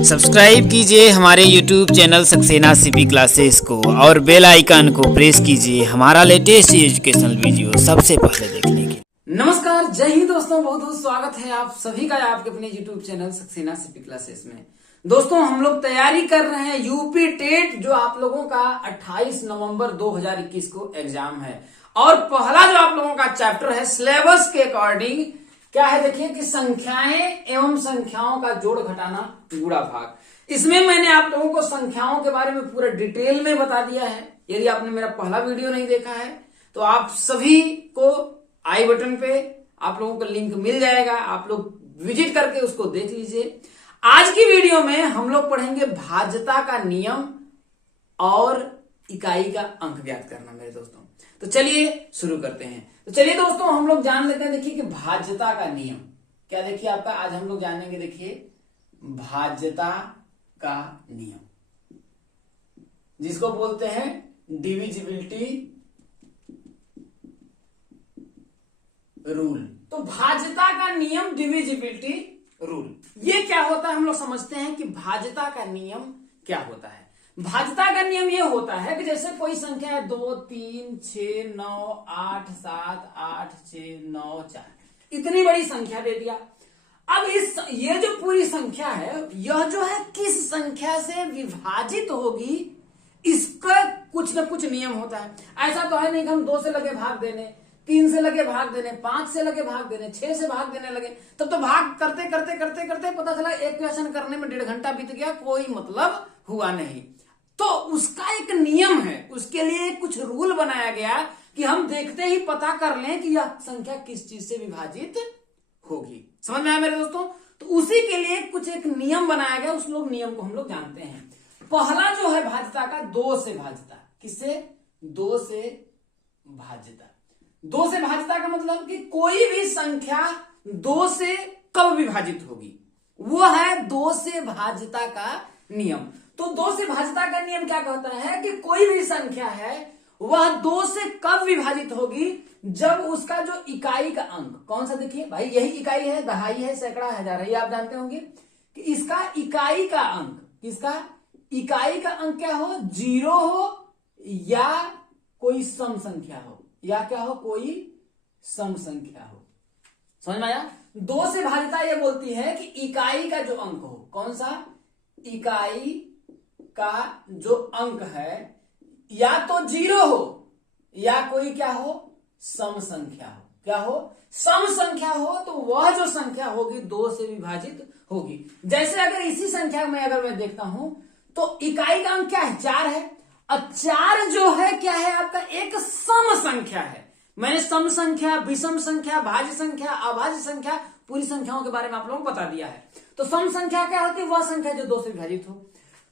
Subscribe कीजिए हमारे YouTube channel Saxena CP classes को और बेल आइकन को प्रेस कीजिए हमारा लेटेस्ट एजुकेशनल वीडियो सबसे पहले देखने के। नमस्कार, जय हिंद दोस्तों, बहुत बहुत स्वागत है आप सभी का आपके अपने YouTube channel Saxena CP classes में। दोस्तों, हम लोग तैयारी कर रहे हैं यूपी टेट, जो आप लोगों का 28 नवंबर 2021 को एग्जाम है। और पहला जो आप लोगों का चैप्टर है सिलेबस के अकॉर्डिंग क्या है, देखिए कि संख्याएं एवं संख्याओं का जोड़ घटाना गुणा भाग। इसमें मैंने आप लोगों को संख्याओं के बारे में पूरा डिटेल में बता दिया है। यदि आपने मेरा पहला वीडियो नहीं देखा है तो आप सभी को आई बटन पे आप लोगों को लिंक मिल जाएगा, आप लोग विजिट करके उसको देख लीजिए। आज की वीडियो में हम लोग पढ़ेंगे भाज्यता का नियम और इकाई का अंक ज्ञात करना मेरे दोस्तों। तो चलिए शुरू करते हैं। तो चलिए दोस्तों, हम लोग जान लेते हैं, देखिए कि भाज्यता का नियम क्या। देखिए आपका आज हम लोग जानेंगे, देखिए भाज्यता का नियम, जिसको बोलते हैं डिविजिबिलिटी रूल। तो भाज्यता का नियम, डिविजिबिलिटी रूल, ये क्या होता है हम लोग समझते हैं कि भाज्यता का नियम क्या होता है। भाज्यता का नियम ये होता है कि जैसे कोई संख्या है 2, 3, 6, 9, 8, 7, 8, 6, 9, 4, इतनी बड़ी संख्या दे दिया। अब ये जो पूरी संख्या है, यह जो है किस संख्या से विभाजित होगी, इसका कुछ ना कुछ नियम होता है। ऐसा तो है नहीं कि हम 2 से लगे भाग देने, 3 से लगे भाग देने, 5 से लगे भाग देने, 6 से भाग देने लगे, तब तो भाग करते करते करते करते पता चला एक क्वेश्चन करने में 1.5 घंटा बीत गया, कोई मतलब हुआ नहीं। तो उसका एक नियम है, उसके लिए कुछ रूल बनाया गया कि हम देखते ही पता कर लें कि यह संख्या किस चीज से विभाजित होगी। समझ में आया मेरे दोस्तों? तो उसी के लिए कुछ एक नियम बनाया गया, उस लोग नियम को हम लोग जानते हैं। पहला जो है भाज्यता का, 2 से भाज्यता। किससे? 2 से भाज्यता। 2 से भाज्यता का मतलब कि कोई भी संख्या 2 से कब विभाजित होगी, वो है 2 से भाज्यता का नियम। तो 2 से भाज्यता का नियम क्या कहता है कि कोई भी संख्या है वह 2 से कब विभाजित होगी, जब उसका जो इकाई का अंक, कौन सा, देखिए भाई यही इकाई है, दहाई है, सैकड़ा, हजार है, ये आप जानते होंगे कि इसका इकाई का अंक, किसका इकाई का अंक क्या हो, 0 हो या कोई सम संख्या हो, या क्या हो, कोई सम संख्या हो। समझ में आया? 2 से भाज्यता ये बोलती है कि इकाई का जो अंक हो, कौन सा, इकाई का जो अंक है या तो 0 हो या कोई क्या हो, सम संख्या हो। क्या हो? सम संख्या हो, तो वह जो संख्या होगी 2 से विभाजित होगी। जैसे अगर इसी संख्या में अगर मैं देखता हूं तो इकाई का अंक क्या है, 4 है। अब 4 जो है क्या है आपका, एक सम संख्या है। मैंने सम संख्या, विषम संख्या, भाज्य संख्या, अभाज्य संख्या, पूरी संख्याओं के बारे में आप लोगों को बता दिया है। तो सम संख्या क्या होती है, वह संख्या जो 2 से विभाजित हो।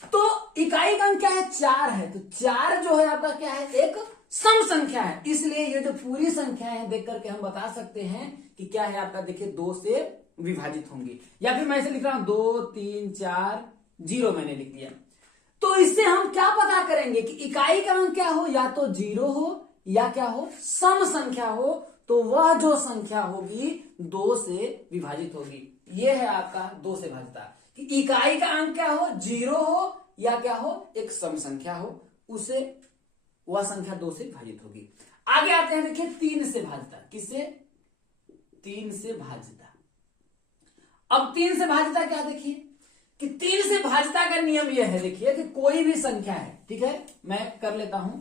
तो इकाई का अंक क्या है, 4 है। तो 4 जो है आपका क्या है, एक सम संख्या है। इसलिए ये जो पूरी संख्या है देख करके हम बता सकते हैं कि क्या है आपका, देखिए 2 से विभाजित होंगी। या फिर मैं ऐसे लिख रहा हूं 2, 3, 4, 0 मैंने लिख दिया। तो इससे हम क्या पता करेंगे कि इकाई का अंक क्या हो, या तो 0 हो या क्या हो, सम संख्या हो। तो वह जो संख्या होगी 2 से विभाजित होगी। ये है आपका 2 से भाज्यता कि इकाई का अंक क्या हो, 0 हो या क्या हो, एक सम संख्या हो, उसे वह संख्या 2 से विभाजित होगी। आगे आते हैं, देखिए 3 से भाज्यता। किससे? 3 से भाज्यता। अब 3 से भाज्यता क्या, देखिए कि 3 से भाज्यता का नियम यह है, देखिए कि कोई भी संख्या है, ठीक है, मैं कर लेता हूं,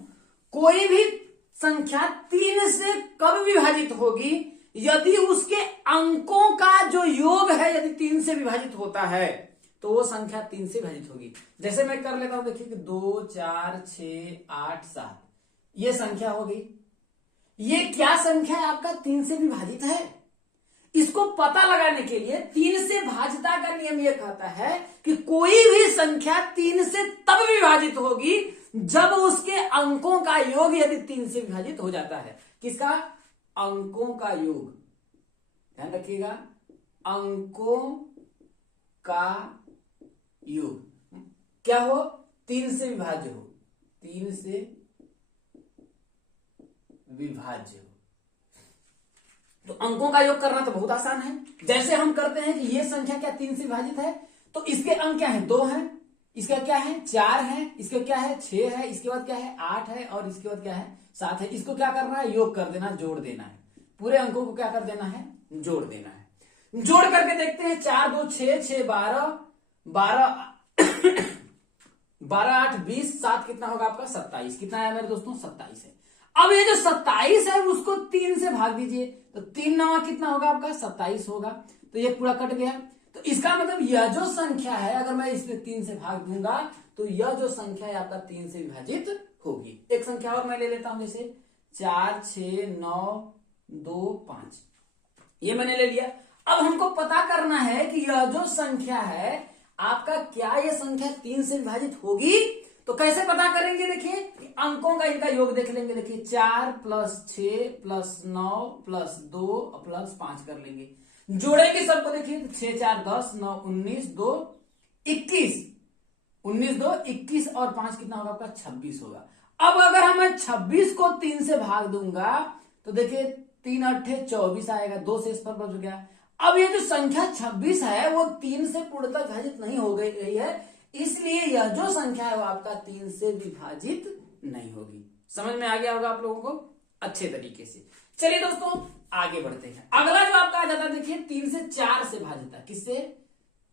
कोई भी संख्या 3 से कब विभाजित होगी, यदि उसके अंकों का जो योग है यदि 3 से विभाजित होता है तो वो संख्या 3 से विभाजित होगी। जैसे मैं कर लेता हूं, देखिए कि 2, 4, 6, 8, 7, ये संख्या हो गई। ये क्या संख्या है आपका, 3 से विभाजित है। इसको पता लगाने के लिए 3 से भाज्यता का नियम यह कहता है कि कोई भी संख्या 3 से तब विभाजित होगी जब उसके अंकों का योग यदि 3 से विभाजित हो जाता है। किसका? अंकों का योग, ध्यान रखिएगा, अंकों का योग क्या हो, 3 से विभाज्य हो, 3 से विभाज्य हो। तो अंकों का योग करना तो बहुत आसान है। जैसे हम करते हैं कि ये संख्या क्या 3 से विभाजित है, तो इसके अंक क्या है, 2 है, इसका क्या है 4 है, इसका क्या है 6 है, इसके बाद क्या है 8 है, और इसके बाद क्या है 7 है। इसको क्या करना है, योग कर देना, जोड़ देना है। पूरे अंकों को क्या कर देना है, जोड़ देना है। जोड़ करके देखते हैं, 4 2 6, 6 12, 12 8 20, 7 कितना होगा आपका 27। कितना है मेरे दोस्तों, 27 है। अब ये जो 27 है उसको 3 से भाग दीजिए, तो 3 9 कितना होगा आपका 27 होगा। तो ये पूरा कट गया। तो इसका मतलब यह जो संख्या है, अगर मैं इसमें 3 से भाग दूंगा तो यह जो संख्या है आपका 3 से विभाजित होगी। एक संख्या और मैं ले लेता हूं, जैसे 4 6 9 2 5, ये मैंने ले लिया। अब हमको पता करना है कि यह जो संख्या है आपका, क्या यह संख्या 3 से विभाजित होगी। तो कैसे पता करेंगे, देखिए अंकों का इनका योग देख लेंगे। देखिए 4 + 6 + 9 + 2 + 5 कर लेंगे, जोड़ेंगे सबको। देखिए 6 4 10, 9 19, 2 21, 19 2 21 और 5 कितना होगा आपका 26 होगा। अब अगर हमें 26 को 3 से भाग दूंगा तो देखिए 3 8 24 आएगा, 2 से इस पर बच गया। अब ये जो संख्या 26 है वो 3 से पूर्णतः विभाजित नहीं हो गई है, इसलिए यह जो संख्या है वो आपका 3 से विभाजित नहीं होगी। समझ में आ गया होगा आप लोगों को अच्छे तरीके से। चलिए दोस्तों आगे बढ़ते हैं। अगला जो आपका आ जाता है, देखिए 3 से 4 से भाजता, किससे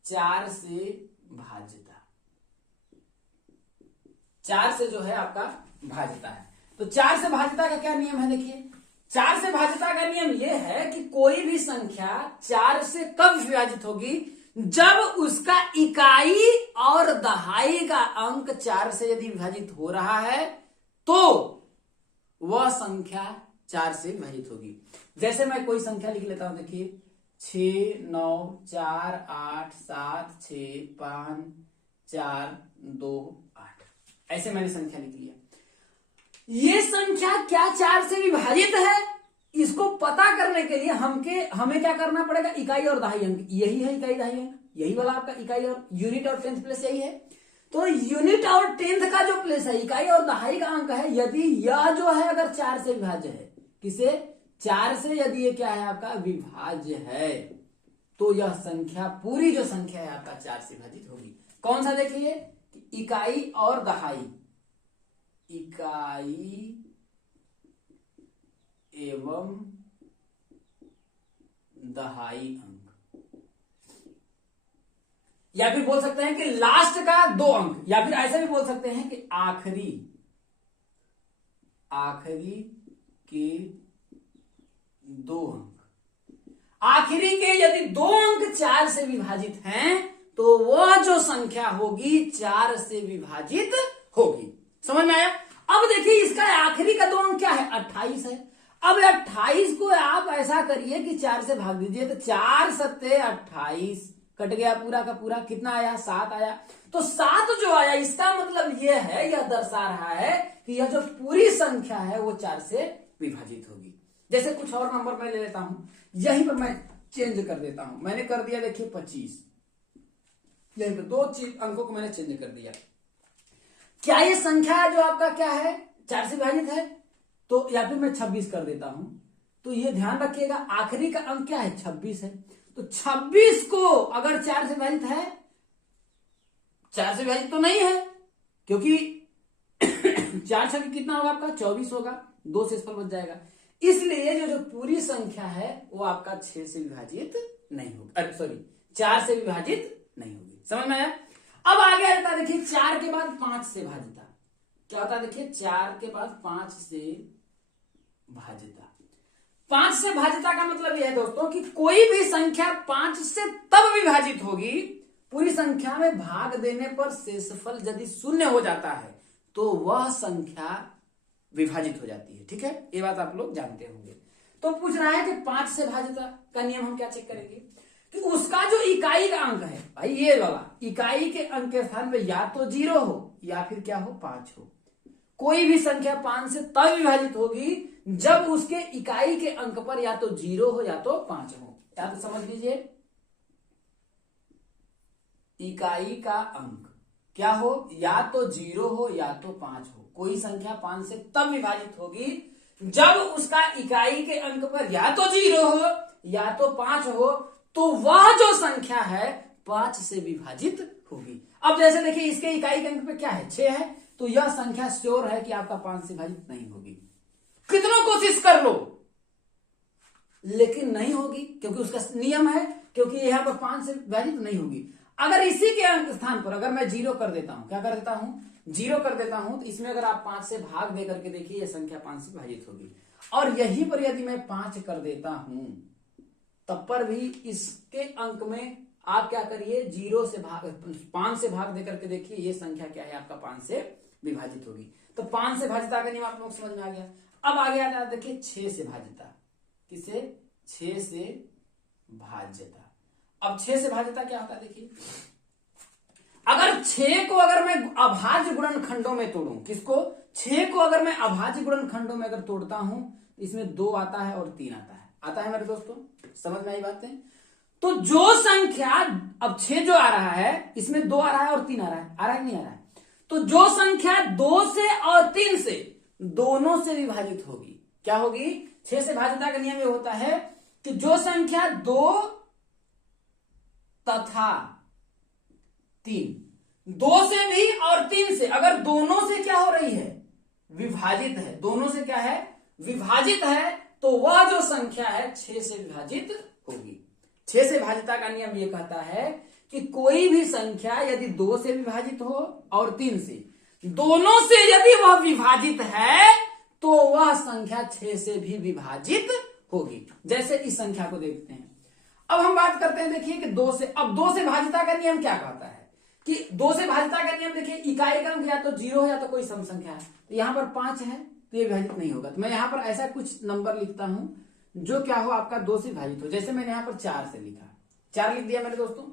4 से भाजता, 4 से जो है आपका भाजता है। तो 4 से भाजता का क्या नियम है, देखिए 4 से भाजता का नियम यह है कि कोई भी संख्या 4 से कब विभाजित होगी, जब उसका इकाई और दहाई का अंक 4 से यदि विभाजित हो रहा है तो वह संख्या 4 से विभाजित होगी। जैसे मैं कोई संख्या लिख लेता हूं, देखिए 6 9 4 8 7 6 5 4 2 8, ऐसे मैंने संख्या लिख लिया। ये संख्या क्या 4 से विभाजित है, इसको पता करने के लिए हमें क्या करना पड़ेगा, इकाई और दहाई अंक, यही है इकाई दहाई अंक, यही वाला आपका इकाई और यूनिट और टेंथ प्लेस यही है। तो यूनिट और टेंथ का जो प्लेस है, इकाई और दहाई का अंक है, यदि यह जो है अगर 4 से विभाज्य है, किसे 4 से यदि ये क्या है आपका विभाज्य है, तो यह संख्या पूरी जो संख्या है आपका 4 से विभाजित होगी। कौन सा देखिए, इकाई और दहाई, इकाई एवं दहाई अंक, या फिर बोल सकते हैं कि लास्ट का 2 अंक, या फिर ऐसा भी बोल सकते हैं कि आखिरी के 2 अंक। आखिरी के यदि 2 अंक 4 से विभाजित हैं तो वह जो संख्या होगी 4 से विभाजित होगी। समझ में आया। अब देखिए इसका आखिरी का 2 अंक क्या है, 28 है। अब 28 को आप ऐसा करिए कि 4 से भाग दीजिए, तो 4 सत्ते 28, कट गया पूरा का पूरा, कितना आया 7 आया। तो 7 जो आया इसका मतलब यह है, यह दर्शा रहा है कि यह जो पूरी संख्या है वो 4 से विभाजित होगी। जैसे कुछ और नंबर मैं ले लेता हूं, यहीं पर मैं चेंज कर देता हूं। मैंने कर दिया देखिए 25, यहीं पर 2 अंकों को मैंने चेंज कर दिया। क्या ये संख्या जो आपका क्या है 4 से विभाजित है, तो या फिर मैं 26 कर देता हूं। तो ये ध्यान रखिएगा आखिरी का अंक क्या है 26 है। तो 26 को अगर 4 से विभाजित है, 4 से विभाजित तो नहीं है, क्योंकि 4 छक्के कितना होगा आपका 24 होगा, 2 से इस पर बच जाएगा। इसलिए जो पूरी संख्या है वो आपका 6 से विभाजित नहीं होगी, अरे सॉरी 4 से विभाजित नहीं होगी। समझ में आया। अब आगे आता है देखिए 4 के बाद 5 से भाजता, क्या होता है देखिए 4 के बाद 5 से भाजता। 5 से भाजता का मतलब यह है दोस्तों कि कोई भी संख्या 5 से तब विभाजित होगी, पूरी संख्या में भाग देने पर शेषफल यदि 0 हो जाता है तो वह संख्या विभाजित हो जाती है। ठीक है, ये बात आप लोग जानते होंगे। तो पूछ रहा है कि 5 से भाजता का नियम हम क्या चेक करेंगे कि उसका जो इकाई का अंक है, भाई ये वाला इकाई के अंक के स्थान में या तो 0 हो या फिर क्या हो 5 हो। कोई भी संख्या 5 से तब विभाजित होगी जब उसके इकाई के अंक पर या तो 0 हो या तो 5 हो। या तो समझ लीजिए इकाई का अंक क्या हो, या तो 0 हो या तो 5 हो। कोई संख्या 5 से तब विभाजित होगी जब उसका इकाई के अंक पर या तो 0 हो या तो 5 हो, तो वह जो संख्या है 5 से विभाजित होगी। अब जैसे देखिए इसके इकाई के अंक पे क्या है, 6 है, तो यह संख्या श्योर है कि आपका 5 से विभाजित नहीं होगी। कितना कोशिश कर लो लेकिन नहीं होगी, क्योंकि उसका नियम है, क्योंकि यहां पर 5 से विभाजित नहीं होगी। अगर इसी के अंक स्थान पर अगर मैं 0 कर देता हूं, क्या कर देता हूं, 0 कर देता हूं, तो इसमें अगर आप 5 से भाग दे करके देखिए यह संख्या 5 से विभाजित होगी। और यहीं पर यदि मैं 5 कर देता हूं तब पर भी इसके अंक में आप क्या करिए, 0 से भाग 5 से भाग देकर के देखिए ये संख्या क्या है आपका 5 से विभाजित होगी। तो 5 से भाजिता का नियम आप लोग समझ में आ गया। अब आगे आता है देखिए 6 से भाजिता, किसे, 6 से भाज्यता। अब 6 से भाज्यता क्या होता है देखिए, अगर 6 को अगर मैं अभाज्य गुणनखंडों में तोड़ूं, किसको, 6 को अगर मैं अभाज्य गुणनखंडों में अगर तोड़ता हूं तो इसमें 2 आता है और 3 आता है मेरे दोस्तों, समझ में आई बात है। तो जो संख्या, अब 6 जो आ रहा है इसमें 2 आ रहा है और 3 आ रहा है कि नहीं आ रहा है, तो जो संख्या 2 से और 3 से दोनों से विभाजित होगी, क्या होगी, 6 से भाज्यता का नियम ये होता है कि जो संख्या 2 तथा 3, 2 से भी और 3 से अगर दोनों से क्या हो रही है, विभाजित है, दोनों से क्या है, विभाजित है, तो वह जो संख्या है 6 से विभाजित होगी। 6 से भाज्यता का नियम ये कहता है कि कोई भी संख्या यदि 2 से विभाजित हो और 3 से, दोनों से यदि वह विभाजित है तो वह संख्या 6 से भी विभाजित होगी। जैसे इस संख्या को देखते हैं। अब हम बात करते हैं देखिए कि 2 से, अब 2 से भाज्यता का नियम क्या कहता है कि 2 से भाज्यता का नियम देखिए, इकाई का अंक या तो 0 है या तो कोई सम संख्या है। तो यहां पर 5 है तो ये विभाजित नहीं होगा, तो मैं यहां पर ऐसा कुछ नंबर लिखता हूं जो क्या हो आपका 2 से विभाजित हो। जैसे मैंने यहां पर 4 से लिखा, 4 लिख दिया मेरे दोस्तों।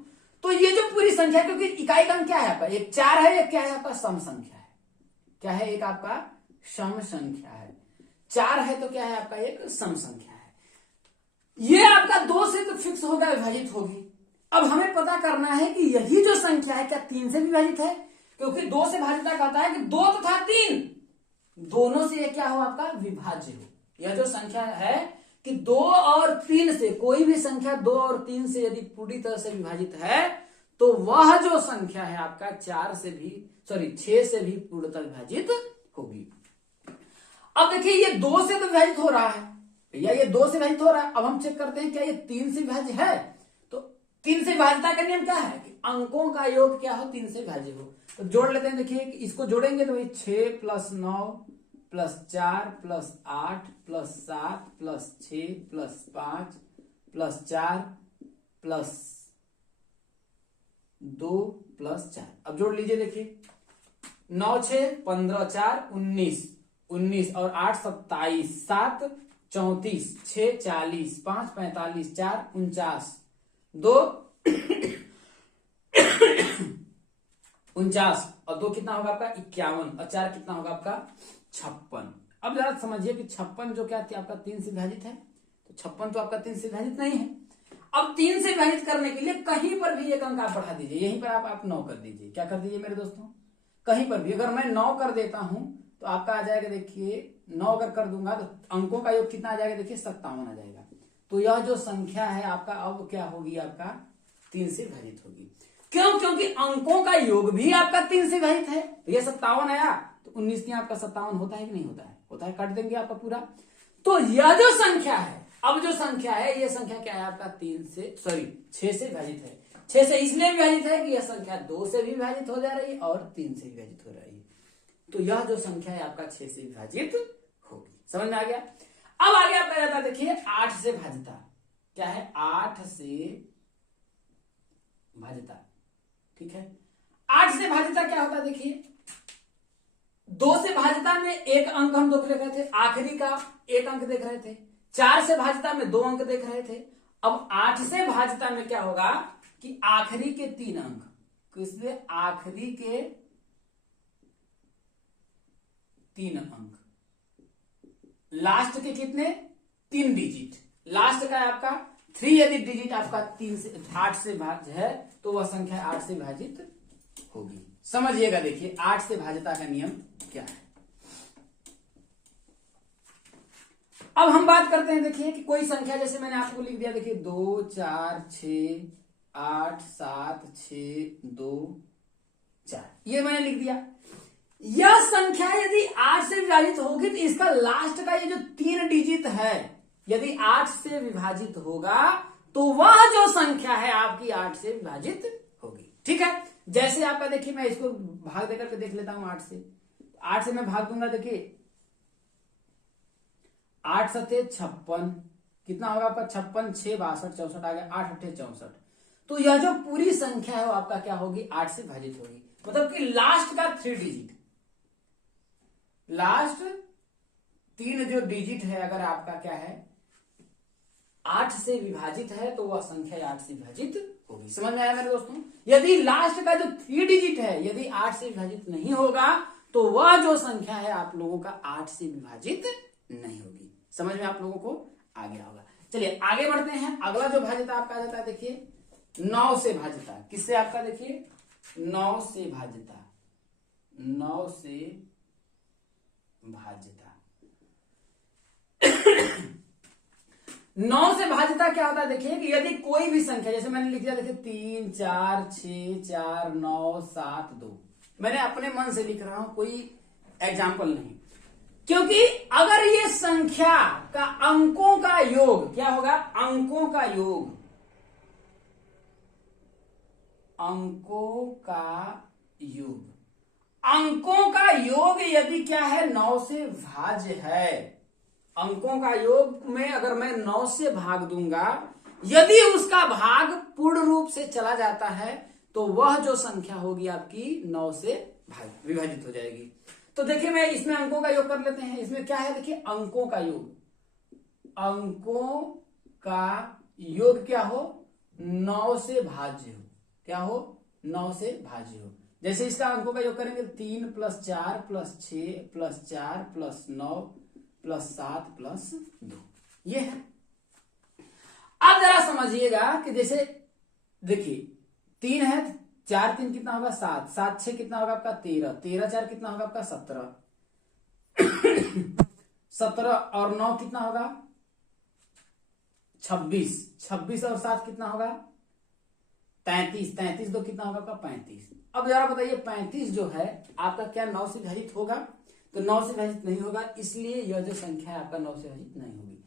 तो ये जो पूरी संख्या, क्योंकि इकाई का अंक क्या है आपका, एक 4 है, एक क्या है आपका सम संख्या है, क्या है, एक आपका सम संख्या है। 4 है तो क्या है आपका एक सम संख्या है। ये आपका 2 से तो फिक्स होगा विभाजित होगी। अब हमें पता करना है कि यही जो संख्या है क्या 3 से विभाजित है, क्योंकि 2 से भाज्यता कहता है कि 2 तथा 3 दोनों से ये क्या हो आपका विभाज्य हो। यह जो संख्या है कि 2 और 3 से, कोई भी संख्या 2 और 3 से यदि पूरी तरह से विभाजित है तो वह जो संख्या है आपका 6 से भी पूर्णतः विभाजित होगी। अब देखिए ये 2 से तो विभाजित हो रहा है भैया, ये 2 से विभाजित हो रहा है। अब हम चेक करते हैं क्या ये 3 से विभाज्य है। तो 3 से विभाज्यता का नियम क्या है कि अंकों का योग क्या हो, 3 से विभाज्य हो। तो जोड़ लेते हैं, देखिए इसको जोड़ेंगे तो 6 + 9 + 4 + 8 + 7 + 6 + 5 + 4 + 2 + 4। अब जोड़ लीजिए, देखिए 9 6 15 4 19 19 और 8 27 7 34 6 40 5 45 4 49 2 49 और 2 कितना होगा आपका 51 और 4 कितना होगा आपका 56। अब जरा समझिए कि 56 जो क्या थी आपका 3 से विभाजित है, तो 56 तो आपका 3 से विभाजित नहीं है। अब 3 से विभाजित करने के लिए कहीं पर भी एक अंक आप बढ़ा दीजिए, यहीं पर आप 9 कर दीजिए। क्या कर दीजिए मेरे दोस्तों, कहीं पर भी अगर मैं 9 कर देता हूं तो आपका आ जाएगा, देखिए 9 अगर कर दूंगा तो अंकों का योग कितना आ जाएगा, देखिए 57 आ जाएगा। तो यह जो संख्या है आपका अब क्या होगी, आपका 3 से विभाजित होगी। क्यों, क्योंकि अंकों का योग भी आपका 3 से विभाजित है। तो यह 57 आया तो 19 में आपका 57 होता है कि नहीं होता है, होता है, काट देंगे आपका पूरा। तो यह जो संख्या है, अब जो संख्या है यह संख्या क्या है आपका 6 से विभाजित है। 6 से इसलिए विभाजित है कि यह संख्या 2 से भी विभाजित हो जा रही है और 3 से विभाजित हो रही है। तो यह जो संख्या है आपका 6 से विभाजित होगी। समझ में आ गया। अब आगे आपका जाता है, देखिए 8 से भाज्यता क्या है, 8 से भाज्यता, ठीक है। 8 से भाज्यता क्या होता है, देखिए 2 से भाज्यता में एक अंक हम देख रहे थे, आखिरी का एक अंक देख रहे थे। 4 से भाज्यता में 2 अंक देख रहे थे। अब 8 से भाज्यता में क्या होगा कि आखिरी के 3 अंक, किसलिए आखिरी के 3 अंक, लास्ट के कितने 3 डिजिट, लास्ट का आपका 3 यदि डिजिट आपका 3 से 8 से भाज्य है तो वह संख्या 8 से विभाजित होगी। समझिएगा, देखिए 8 से भाज्यता का नियम क्या है। अब हम बात करते हैं, देखिए कि कोई संख्या, जैसे मैंने आपको लिख दिया, देखिए 2 4 6 8 7 6 2 4, ये मैंने लिख दिया। यह संख्या यदि 8 से विभाजित होगी तो इसका लास्ट का ये जो 3 डिजिट है यदि 8 से विभाजित होगा तो वह जो संख्या है आपकी 8 से विभाजित होगी। ठीक है, जैसे आपका देखिए मैं इसको भाग देकर के देख लेता हूं 8 से। 8 से मैं भाग दूंगा, देखिए 8 सते 56, कितना होगा आपका 56 6 62 64 आ गया, 8 अट्ठे 64। तो यह जो पूरी संख्या है वो आपका क्या होगी 8 से विभाजित होगी, मतलब कि लास्ट का 3 डिजिट, लास्ट 3 जो डिजिट है अगर आपका क्या है 8 से विभाजित है तो वह संख्या 8 से विभाजित होगी। समझ में आया मेरे दोस्तों? यदि लास्ट का जो 3 डिजिट है यदि 8 से विभाजित नहीं होगा तो वह जो संख्या है आप लोगों का 8 से विभाजित नहीं होगी। समझ में आप लोगों को आ गया होगा। चलिए आगे बढ़ते हैं। अगला जो भाज्यता आपका आ जाता है, देखिए 9 से भाज्यता। किससे आपका देखिए 9 से भाज्यता, 9 से भाज्यता 9 से भाज्यता क्या होता है देखिए कि यदि कोई भी संख्या, जैसे मैंने लिख दिया देखिए 3 4 6 4 9 7 2, मैंने अपने मन से लिख रहा हूं, कोई एग्जाम्पल नहीं, क्योंकि अगर ये संख्या का अंकों का योग क्या होगा, अंकों का योग, अंकों का योग, अंकों का योग यदि क्या है 9 से भाज्य है, अंकों का योग में अगर मैं 9 से भाग दूंगा, यदि उसका भाग पूर्ण रूप से चला जाता है तो वह जो संख्या होगी आपकी 9 से विभाजित हो जाएगी। तो देखिए मैं इसमें अंकों का योग कर लेते हैं। इसमें क्या है देखिए अंकों का योग, अंकों का योग क्या हो 9 से भाज्य हो, क्या हो 9 से भाज्य हो। जैसे इसका अंकों का योग करेंगे 3 + 4 + 6 + 4 + 9 + 7 + 2, ये है। अब जरा समझिएगा कि जैसे देखिए 3 है, 4 3 कितना होगा 7, 7 6 कितना होगा आपका 13, 13 4 कितना होगा आपका 17, 17 और 9 कितना होगा 26, 26 और 7 कितना होगा 33, 33 2 कितना होगा आपका 35। अब जरा बताइए 35 जो है आपका क्या 9 से विभाजित होगा, तो 9 से विभाजित नहीं होगा, इसलिए यह जो संख्या है आपका 9 से विभाजित नहीं होगी।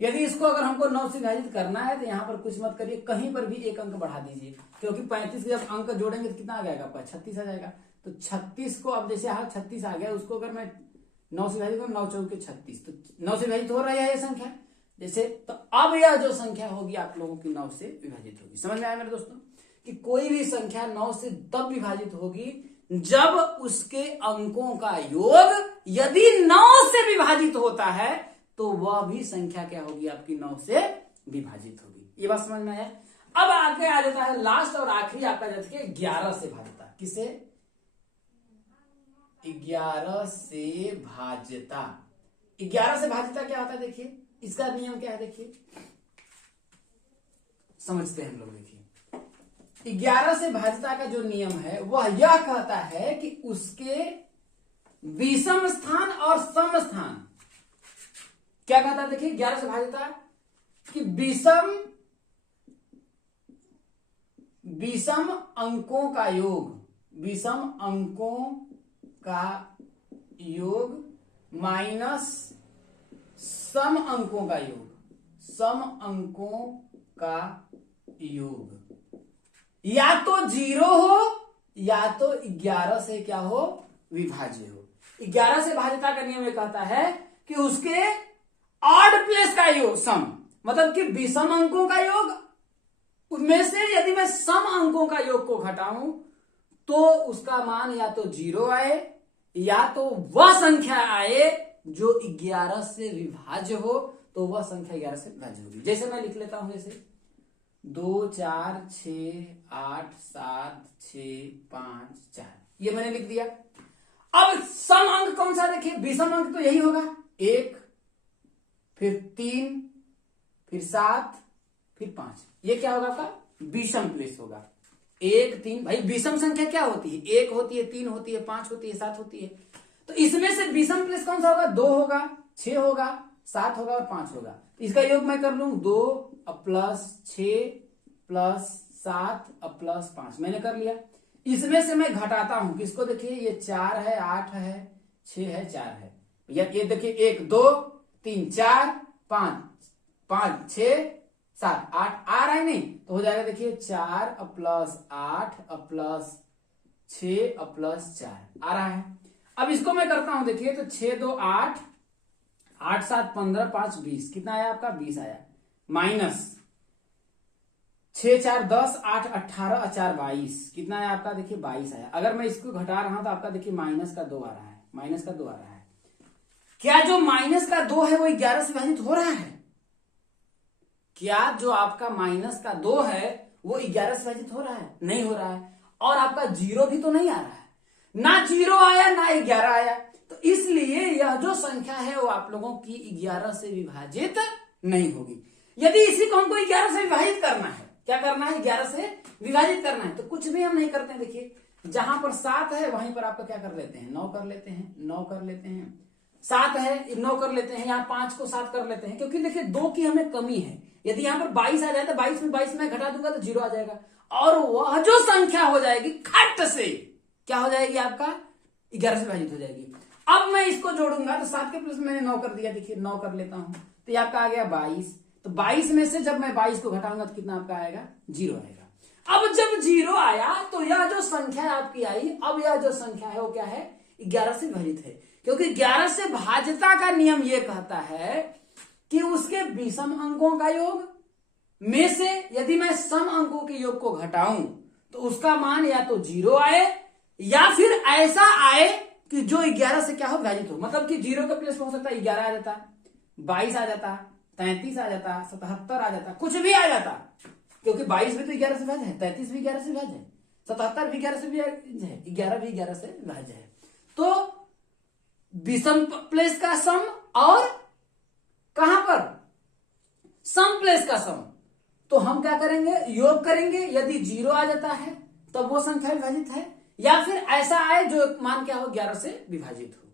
यदि इसको अगर हमको 9 से विभाजित करना है तो यहाँ पर कुछ मत करिए, कहीं पर भी एक अंक बढ़ा दीजिए, क्योंकि 35 के जब अंक जोड़ेंगे तो कितना आ जाएगा आपका 36 आ जाएगा। तो 36 को अब जैसे यहाँ 36 आ गया, उसको अगर मैं 9 से विभाजित करूँ 9 चौके 36, तो 9 से विभाजित हो रहा है ये संख्या जैसे, तो अब यह जो संख्या होगी आप लोगों की 9 से विभाजित होगी। समझ में आया मेरे दोस्तों कि कोई भी संख्या 9 से तब विभाजित होगी जब उसके अंकों का योग यदि 9 से विभाजित होता है तो वह भी संख्या क्या होगी आपकी 9 से विभाजित होगी। ये बात समझ में आया। अब आगे आ जाता है लास्ट और आखिरी आपका जैसे 11 से भाज्यता। किसे 11 से भाज्यता, 11 से भाज्यता क्या होता है देखिए, इसका नियम क्या है देखिए, समझते हैं हम लोग। देखिए 11 से भाज्यता का जो नियम है वह यह कहता है कि उसके विषम स्थान और सम स्थान, क्या कहता है देखिए 11 से भाज्यता कि विषम अंकों का योग, विषम अंकों का योग माइनस सम अंकों का योग, सम अंकों का योग या तो 0 हो या तो 11 से क्या हो विभाज्य हो। 11 से भाज्यता का नियम यह कहता है कि उसके ऑड प्लेस का योग सम, मतलब कि विषम अंकों का योग, उनमें से यदि मैं सम अंकों का योग को घटाऊं तो उसका मान या तो 0 आए या तो वह संख्या आए जो 11 से विभाज्य हो, तो वह संख्या 11 से विभाज्य होगी। जैसे मैं लिख लेता हूं, जैसे 2 4 6 8 7 6 5 4, ये मैंने लिख दिया। अब सम अंक कौन सा देखिए, विषम अंक तो यही होगा 1 फिर 3 फिर 7 फिर 5, ये क्या होगा आपका विषम प्लेस होगा। 1 3, भाई विषम संख्या क्या होती है, 1 होती है 3 होती है 5 होती है 7 होती है, तो इसमें से विषम प्लेस कौन सा होगा, 2 होगा 6 होगा 7 होगा और 5 होगा। इसका योग मैं कर लूं 2 + 6 + 7 और प्लस 5 मैंने कर लिया। इसमें से मैं घटाता हूं किसको, देखिए ये 4 है, 8 है, 6 है, 4 है, ये देखिए 1 2 3 4 5 5 6 7 8 आ रहा है नहीं, तो हो जाएगा देखिए 4 और प्लस 8 और प्लस 6 और प्लस 4 आ रहा है। अब इसको मैं करता हूं, देखिए तो 6 2 8 8 7 15 5 20 कितना आया आपका 20 आया, माइनस 6 4 10 8 18 और 4 22 कितना आया आपका, देखिए 22 आया। अगर मैं इसको घटा रहा हूं तो आपका देखिए माइनस का 2 आ रहा है, माइनस का 2 आ रहा है। क्या जो माइनस का 2 है वो 11 से विभाजित हो रहा है? क्या जो आपका माइनस का 2 है वो 11 से विभाजित हो रहा है? नहीं हो रहा है। और आपका 0 भी तो नहीं आ रहा है, ना 0 आया ना 11 आया, तो इसलिए यह जो संख्या है वो आप लोगों की 11 से विभाजित नहीं होगी। यदि इसी को हमको 11 से विभाजित करना है, क्या करना है, 11 से विभाजित करना है, तो कुछ भी हम नहीं करते हैं। देखिए जहां पर 7 है वहीं पर आपका क्या कर लेते हैं, 9 कर लेते हैं, 9 कर लेते हैं, 7 है 9 कर लेते हैं, यहाँ 5 को 7 कर लेते हैं, क्योंकि देखिए 2 की हमें कमी है। यदि यहाँ पर 22 आ जाए तो 22 में 22 में घटा दूंगा तो 0 आ जाएगा, और वह जो संख्या हो जाएगी खट से क्या हो जाएगी, आपका 11 से विभाजित हो जाएगी। अब मैं इसको जोड़ूंगा तो 7 के प्लस मैंने 9 कर दिया, देखिए 9 कर लेता हूं तो ये आपका आ गया 22। तो 22 में से जब मैं 22 को घटाऊंगा तो कितना आपका आएगा, 0 आएगा। अब जब 0 आया तो यह जो संख्या आपकी आई, अब यह जो संख्या है वो क्या है, 11 से विभाजित है, क्योंकि 11 से भाज्यता का नियम यह कहता है कि उसके विषम अंकों का योग में से यदि मैं सम अंकों के योग को घटाऊं तो उसका मान या तो 0 आए या फिर ऐसा आए कि जो 11 से क्या हो, विभाजित हो। मतलब कि 0 के प्लेस में हो सकता है 11 आ जाता, 22 आ जाता, 33 आ जाता, 77 आ जाता, कुछ भी आ जाता, क्योंकि 22 भी तो 11 से विभाज्य है, 33 भी 11 से विभाज्य है, 77 भी 11 से विभाज्य है, 11 भी 11 से विभाज्य है। तो विषम प्लेस का सम और कहां पर सम प्लेस का सम, तो हम क्या करेंगे, योग करेंगे। यदि 0 आ जाता है तब वो संख्या विभाजित है, या फिर ऐसा आए जो मान क्या हो, 11 से विभाजित हो।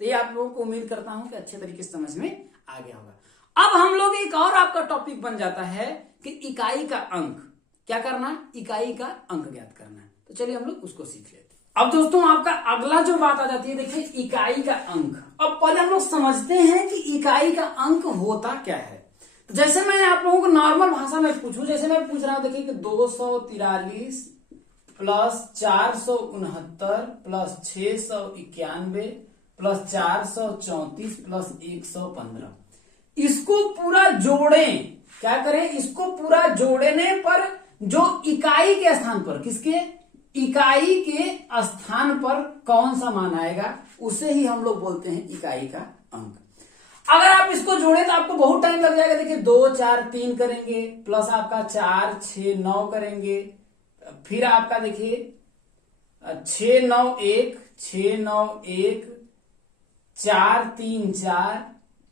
तो ये आप लोगों को उम्मीद करता हूं कि अच्छे तरीके से समझ में आ गया होगा। अब हम लोग एक और आपका टॉपिक बन जाता है कि इकाई का अंक क्या करना, इकाई का अंक ज्ञात करना है। तो चलिए हम लोग उसको सीख लेते हैं। अब दोस्तों आपका अगला जो बात आ जाती है, देखिए इकाई का अंक। अब पहले हम लोग समझते हैं कि इकाई का अंक होता क्या है। तो जैसे मैं आप लोगों को नॉर्मल भाषा में पूछूं, जैसे मैं पूछ रहा हूं, देखिए कि 243 प्लस 469 प्लस 691 प्लस 434 प्लस 115, इसको पूरा जोड़ें, क्या करें, इसको पूरा जोड़ने पर जो इकाई के स्थान पर, किसके, इकाई के स्थान पर कौन सा मान आएगा उसे ही हम लोग बोलते हैं इकाई का अंक। अगर आप इसको जोड़े तो आपको बहुत टाइम लग जाएगा। देखिए 2 4 3 करेंगे, प्लस आपका 4 6 9 करेंगे, फिर आपका देखिए 6 9 1 6 9 1 4 3 4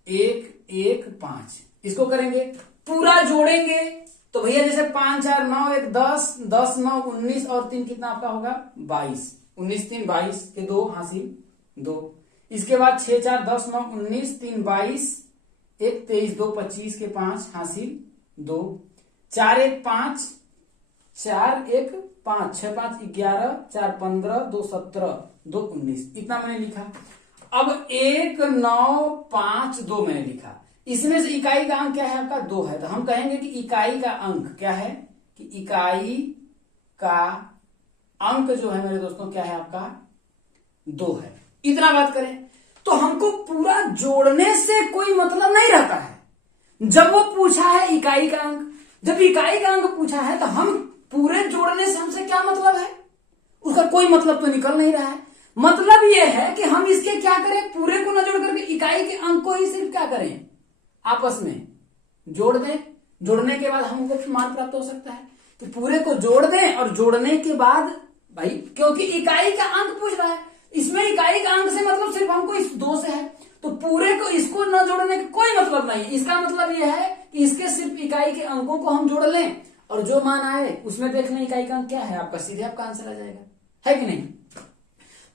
1 1 5, इसको करेंगे, पूरा जोड़ेंगे तो भैया जैसे 5 4 9 1 10 10 9 19 और 3 कितना आपका होगा 22, 19 3 22 के 2 हासिल 2। इसके बाद 6 4 10 9 19 3 22 1 23 2 25 के 5 हासिल 2, 4 1 5 4 1 5 6 5 11 4 15 2 17 2 19, इतना मैंने लिखा। अब 1 9 5 2 मैंने लिखा। इसमें से इकाई का अंक क्या है आपका 2 है, तो हम कहेंगे कि इकाई का अंक क्या है, कि इकाई का अंक जो है मेरे दोस्तों क्या है आपका 2 है। इतना बात करें तो हमको पूरा जोड़ने से कोई मतलब नहीं रहता है। जब वो पूछा है इकाई का अंक, जब इकाई का अंक पूछा है तो हम पूरे जोड़ने से हमसे क्या मतलब है, उसका कोई मतलब तो निकल नहीं रहा है। मतलब ये है कि हम इसके क्या करें, पूरे को न जोड़ करके इकाई के अंक को ही सिर्फ क्या करें, आपस में जोड़ दें। जोड़ने के बाद हमको मान प्राप्त हो सकता है, तो पूरे को जोड़ दें और जोड़ने के बाद भाई, क्योंकि इकाई का अंक पूछ रहा है, इसमें इकाई का अंक से मतलब सिर्फ हमको इस 2 से है, तो पूरे को इसको न जोड़ने का कोई मतलब नहीं। इसका मतलब यह है कि इसके सिर्फ इकाई के अंकों को हम जोड़ लें और जो मान आए उसमें देख लें इकाई का अंक क्या है, आपका सीधे आपका आंसर आ जाएगा, है कि नहीं।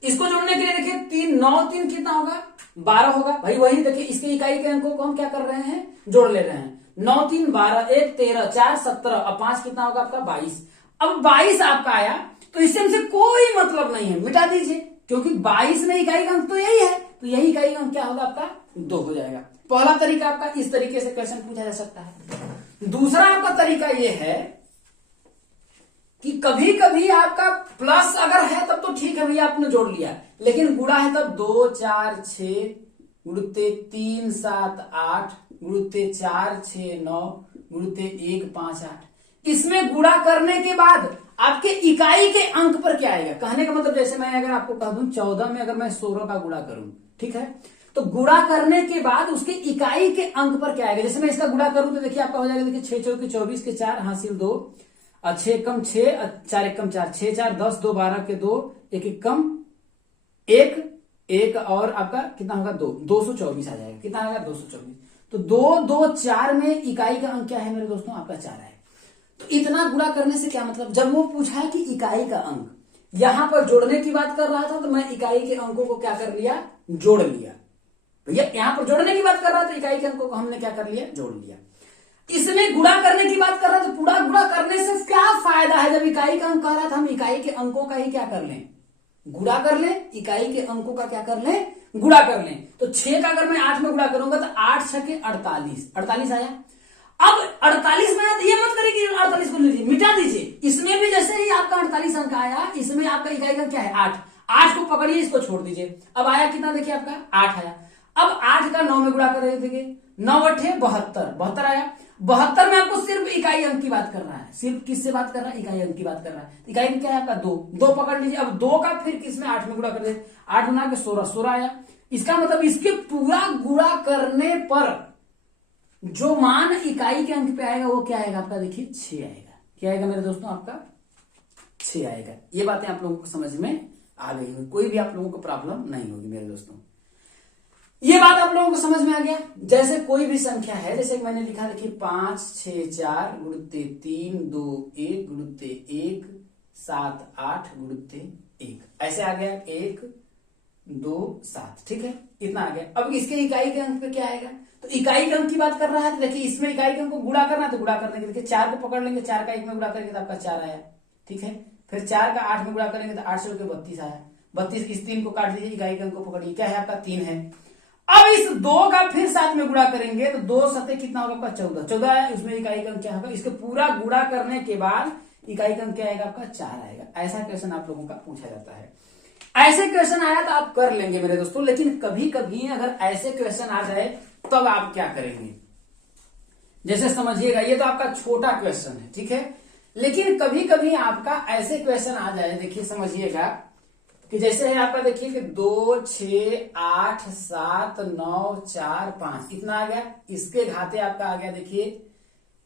इसको जोड़ने के लिए देखिए 3 9 3 कितना होगा 12 होगा भाई, वही देखिए इसके इकाई के अंकों को हम क्या कर रहे हैं, जोड़ ले रहे हैं। 9 3 12 1 13 4 17 और 5 कितना होगा आपका 22। अब 22 आपका आया, तो इससे हमसे कोई मतलब नहीं है, मिटा दीजिए, क्योंकि 22 में इकाई का अंक तो यही है, तो यही इकाई का अंक क्या होगा आपका 2 हो जाएगा। पहला तरीका आपका इस तरीके से क्वेश्चन पूछा जा सकता है। दूसरा आपका तरीका यह है कि कभी कभी आपका प्लस अगर है तब तो ठीक है भैया, आपने जोड़ लिया, लेकिन गुणा है तब 2 4 6 गुणुत्ते 3 7 8 गुणुत्ते 4 6 9 गुणुत्ते 1 5 8। इसमें गुणा करने के बाद आपके इकाई के अंक पर क्या आएगा? कहने का मतलब जैसे मैं अगर आपको कह दूं 14 में अगर मैं 16 का गुणा करूं, ठीक है, तो गुणा करने के बाद उसके इकाई के अंक पर क्या आएगा? जैसे मैं इसका गुणा करूं तो देखिए आपका हो जाएगा, देखिए 6 चौके 24 के 4 हासिल 2 और 6 कम 6 4 1 कम 4 6 4 10 2 12 के 2 1 1 कम 1 1 और आपका कितना होगा 2 224 आ जाएगा। कितना आएगा 224। तो 2 2 4 में इकाई का अंक क्या है मेरे दोस्तों? आपका 4 है। तो इतना गुणा करने से क्या मतलब, जब वो पूछा है कि इकाई का अंक, यहां पर जोड़ने की बात कर रहा था तो मैं इकाई के अंकों को क्या कर लिया? जोड़ लिया। भैया यहां पर जोड़ने की बात कर रहा था, इकाई के अंकों को हमने क्या कर लिया? जोड़ लिया। इसमें गुणा करने की बात कर रहा था, तो पूरा गुणा करने से क्या फायदा है? जब इकाई का अंक कह रहा था, हम इकाई के अंकों का ही क्या कर लें? गुणा कर लें। इकाई के अंकों का क्या कर लें? गुणा कर लें। तो 6 का अगर मैं 8 में गुणा करूंगा तो 8 6 के 48 48 आया। अब 48 में ये मत करिए कि 48 को लीजिए, मिटा दीजिए। इसमें भी जैसे ही आपका 48 अंक आया, इसमें आपका इकाई का क्या है? 8 8 को पकड़िए, इसको छोड़ दीजिए। अब आया कितना? देखिए आपका 8 आया। अब 8 का 9 में गुणा कर देखिए, 9 8 72 72 आया। 72 में आपको सिर्फ इकाई अंक की बात कर रहा है। सिर्फ किससे बात कर रहा है? इकाई अंक की बात कर रहा है। इकाई अंक क्या है आपका? 2 2 पकड़ लीजिए। अब 2 का फिर किसमें? 8 में गुणा कर दे, 8 गुना के 16 16 आया। इसका मतलब इसके पूरा गुणा करने पर जो मान इकाई के अंक पे आएगा वो क्या आएगा आपका? देखिए 6 आएगा। क्या आएगा मेरे दोस्तों? आपका 6 आएगा। ये बातें आप लोगों को समझ में आ गई होगी, कोई भी आप लोगों को प्रॉब्लम नहीं होगी मेरे दोस्तों। ये बात आप लोगों को समझ में आ गया। जैसे कोई भी संख्या है, जैसे मैंने लिखा देखिए 5 6 4 गुणुत्ते 3 2 1 गुणुत्ते 1 7 8 गुणुत्ते 1, ऐसे आ गया 1 2 7, ठीक है, इतना आ गया। अब इसके इकाई के अंक पे क्या आएगा? तो इकाई के अंक की बात कर रहा है, तो देखिए इसमें इकाई के अंक को गुणा करना है, तो गुणा करने के देखिए 4 को पकड़ लेंगे, 4 का 1 में गुणा करेंगे तो आपका 4 आया, ठीक है। फिर 4 का 8 में गुणा करेंगे तो 8 से 32 आया। 32 इस 3 को काट दीजिए, इकाई के अंक को पकड़िए, क्या है आपका? 3 है। अब इस 2 का फिर 7 में गुणा करेंगे तो 2 7 कितना होगा आपका? 14 14 आया। इसमें इकाई का अंक क्या होगा? इसके पूरा गुणा करने के बाद इकाई का अंक क्या आएगा आपका? 4 आएगा। ऐसा क्वेश्चन आप लोगों का पूछा जाता है। ऐसे क्वेश्चन आया तो आप कर लेंगे मेरे दोस्तों, लेकिन कभी कभी अगर ऐसे क्वेश्चन आ जाए तब आप क्या करेंगे? जैसे समझिएगा, ये तो आपका छोटा क्वेश्चन है, ठीक है, लेकिन कभी कभी आपका ऐसे क्वेश्चन आ जाए, देखिए समझिएगा कि जैसे है आपका, देखिए कि 2 6 8 7 9 4 5 इतना आ गया। इसके घाते आपका आ गया देखिए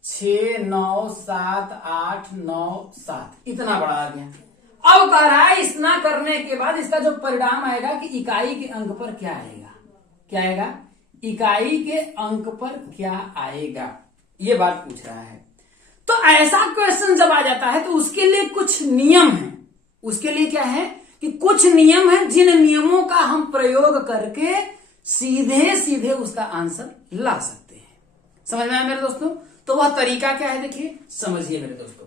6 9 7 8 9 7, इतना बड़ा आ गया। अब कह रहा है इतना करने के बाद इसका जो परिणाम आएगा कि इकाई के अंक पर क्या आएगा? क्या आएगा? इकाई के अंक पर क्या आएगा? ये बात पूछ रहा है। तो ऐसा क्वेश्चन जब आ जाता है तो उसके लिए कुछ नियम है। उसके लिए क्या है कि कुछ नियम है, जिन नियमों का हम प्रयोग करके सीधे सीधे उसका आंसर ला सकते हैं। समझ में आया मेरे दोस्तों? तो वह तरीका क्या है? देखिए समझिए मेरे दोस्तों,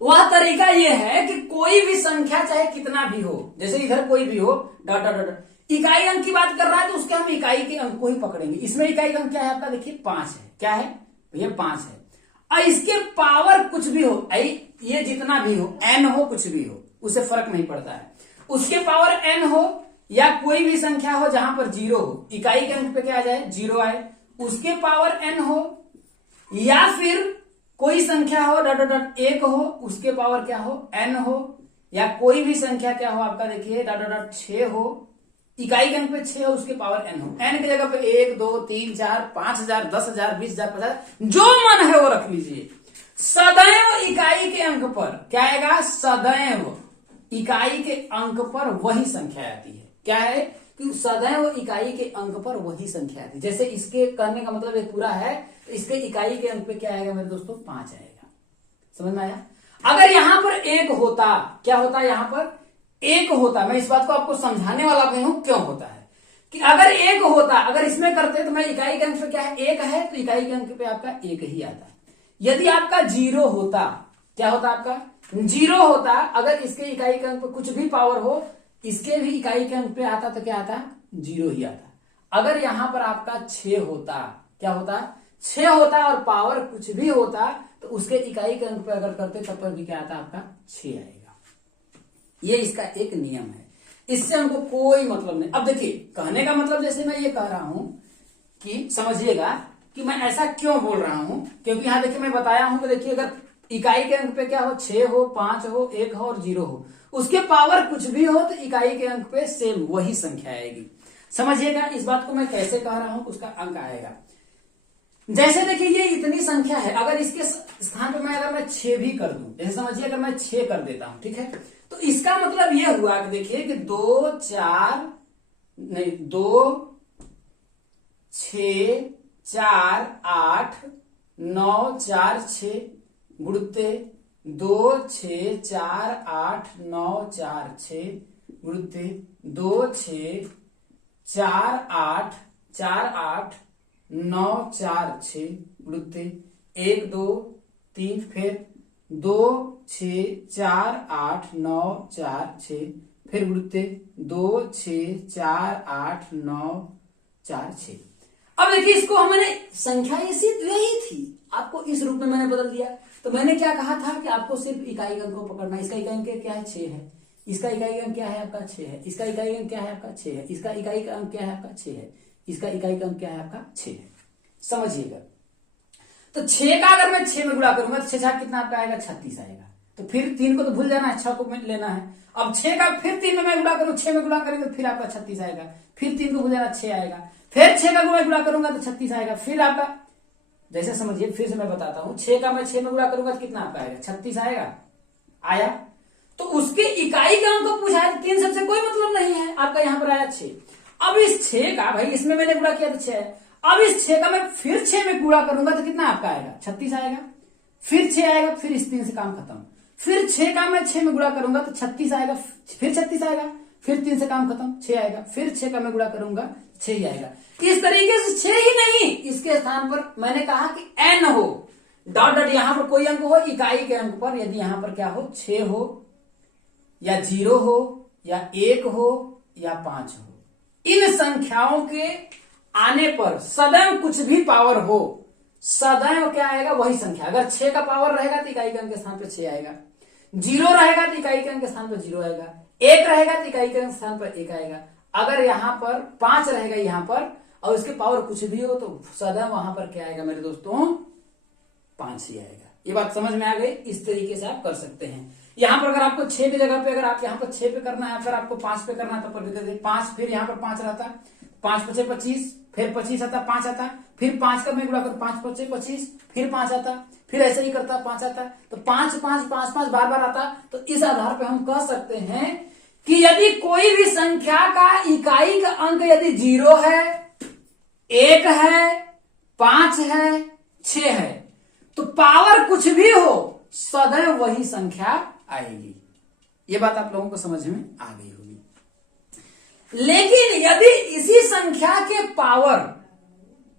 वह तरीका यह है कि कोई भी संख्या चाहे कितना भी हो, जैसे इधर कोई भी हो डॉट डॉट डॉट, इकाई अंक की बात कर रहा है तो उसके हम इकाई के अंक को ही पकड़ेंगे। इसमें इकाई अंक क्या है आपका? देखिए 5 है। क्या है भैया? 5 है। और इसके पावर कुछ भी हो, ये जितना भी हो, n हो, कुछ भी हो, उससे फर्क नहीं पड़ता है। उसके पावर n हो या कोई भी संख्या हो जहां पर 0 हो, इकाई के अंक पे क्या आ जाए? 0 आए। उसके पावर n हो या फिर कोई संख्या हो डॉट डॉट 1 हो, उसके पावर क्या हो? n हो, या कोई भी संख्या क्या हो आपका? देखिए डॉट डॉट 6 हो, इकाई के अंक पे 6 हो, उसके पावर n हो। n की जगह पे 1 2 3 4 5000 10,000 20,000 50,000 जो मन है वो रख लीजिए। सदैव इकाई के अंक पर क्या आएगा? सदैव इकाई के अंक पर वही संख्या आती है। क्या है कि सदैव इकाई के अंक पर वही संख्या आती है। जैसे इसके कहने का मतलब एक पूरा है, तो इसके इकाई के अंक पे क्या आएगा मेरे दोस्तों? 5 आएगा। समझ में आया? अगर यहां पर 1 होता, क्या होता? यहां पर 1 होता, मैं इस बात को आपको समझाने वाला भी हूं क्यों होता है कि अगर 1 होता, अगर इसमें करते तो मैं इकाई के अंक पे क्या है? 1 है, तो इकाई के अंक पे आपका 1 ही आता। यदि आपका 0 होता क्या होता आपका 0 होता। अगर इसके इकाई के अंक पे कुछ भी पावर हो, इसके भी इकाई के अंक पे आता तो क्या आता 0 ही आता। अगर यहां पर आपका 6 होता, क्या होता 6 होता और पावर कुछ भी होता तो उसके इकाई के अंक पे अगर करते तब पर भी क्या आता आपका 6 आएगा। ये इसका एक नियम है, इससे हमको कोई मतलब नहीं। अब देखिए कहने का मतलब जैसे मैं ये कह रहा हूं कि समझिएगा कि मैं ऐसा क्यों बोल रहा हूं, क्योंकि यहां देखिए मैं बताया हूं कि देखिए अगर इकाई के अंक पे क्या हो 6 हो 5 हो 1 हो और 0 हो, उसके पावर कुछ भी हो तो इकाई के अंक पे सेम वही संख्या आएगी। समझिएगा इस बात को मैं कैसे कह रहा हूं कि उसका अंक आएगा। जैसे देखिए ये इतनी संख्या है, अगर इसके स्थान पे अगर मैं 6 भी कर दूं, जैसे समझिए अगर मैं 6 कर देता हूं, ठीक है, तो इसका मतलब ये हुआ कि देखिए कि 2 6 4 8 9 4 6 गुणुत्ते 2 6 4 8 9 4 6 गुणुत्ते 2 6 4 8 4 8 9 4 6 गुणुत्ते 1 2 3 फिर 2 6 4 8 9 4 6 फिर गुणुत्ते 2 6 4 8 9 4 6। अब देखिए इसको मैंने संख्या इसी यही थी, आपको इस रूप में मैंने बदल दिया। तो मैंने क्या कहा था कि आपको सिर्फ इकाई अंक को पकड़ना। इसका इकाई अंक क्या है 6 है, इसका इकाई अंक क्या है आपका 6 है, इसका इकाई अंक क्या है आपका 6 है, इसका इकाई का अंक क्या है आपका 6 है, इसका इकाई का अंक क्या है आपका 6 है। समझिएगा तो 6 का अगर मैं 6 में गुणा करूंगा तो 6 कितना आपका आएगा 36 आएगा। तो फिर 3 को तो भूल जाना है, 6 को लेना है। अब 6 का फिर 3 में मैं गुणा करूं, 6 में गुणा करेंगे तो फिर आपका 36 आएगा। फिर 3 को भूल जाना 6 आएगा। फिर 6 का गुणा करूंगा तो 36 आएगा। फिर आपका जैसे समझिए फिर से मैं बताता हूं, 6 का मैं 6 में गुणा करूंगा तो कितना आपका आएगा 36 आएगा। आया तो उसके इकाई का अंक को पूछा है, 3 सबसे कोई मतलब नहीं है, आपका यहां पर आया 6। अब इस 6 का भाई इसमें मैंने गुणा किया तो 6 है। अब इस 6 का मैं फिर 6 में गुणा करूंगा तो कितना आपका आएगा 36 आएगा। फिर 6 आएगा, फिर इस 3 से काम खत्म। फिर 6 का मैं 6 में गुणा करूंगा तो 36 आएगा, फिर 36 आएगा, फिर 3 से काम खत्म 6 आएगा। फिर 6 का मैं गुणा करूंगा 6 ही आएगा। इस तरीके से 6 ही नहीं, इसके स्थान पर मैंने कहा कि n हो, डॉट डॉट यहां पर कोई अंक हो इकाई के अंक पर, यदि यहां पर क्या हो 6 हो या 0 हो या 1 हो या 5 हो, इन संख्याओं के आने पर सदैव कुछ भी पावर हो, सदैव क्या आएगा वही संख्या। अगर 6 का पावर रहेगा तो इकाई के अंक के स्थान पर 6 आएगा, 0 रहेगा तो इकाई के अंक के स्थान पर 0 आएगा, 1 रहेगा तो इकाई के अंक स्थान पर 1 आएगा। अगर यहां पर 5 रहेगा यहां पर और इसके पावर कुछ भी हो तो सदैव वहां पर क्या आएगा मेरे दोस्तों 5 ही आएगा। ये बात समझ में आ गई। इस तरीके से आप कर सकते हैं। यहां पर अगर आपको 6 की जगह पे अगर आप यहां पर 6 पे करना है, अगर आपको 5 पे करना है तो पर 5, फिर यहां पर 5 रहता, 5 5 25, फिर 25 आता, 5 आता, फिर 5 का मैं गुणा कर 5 5 25, फिर 5 आता, फिर ऐसे ही करता 5 आता, तो 5 5 5 5 बार बार आता। तो इस आधार पर हम कह सकते हैं कि यदि कोई भी संख्या का इकाई का अंक यदि 0 है, 1 है, 5 है, 6 है, तो पावर कुछ भी हो सदैव वही संख्या आएगी। ये बात आप लोगों को समझ में आ गई होगी। लेकिन यदि इसी संख्या के पावर,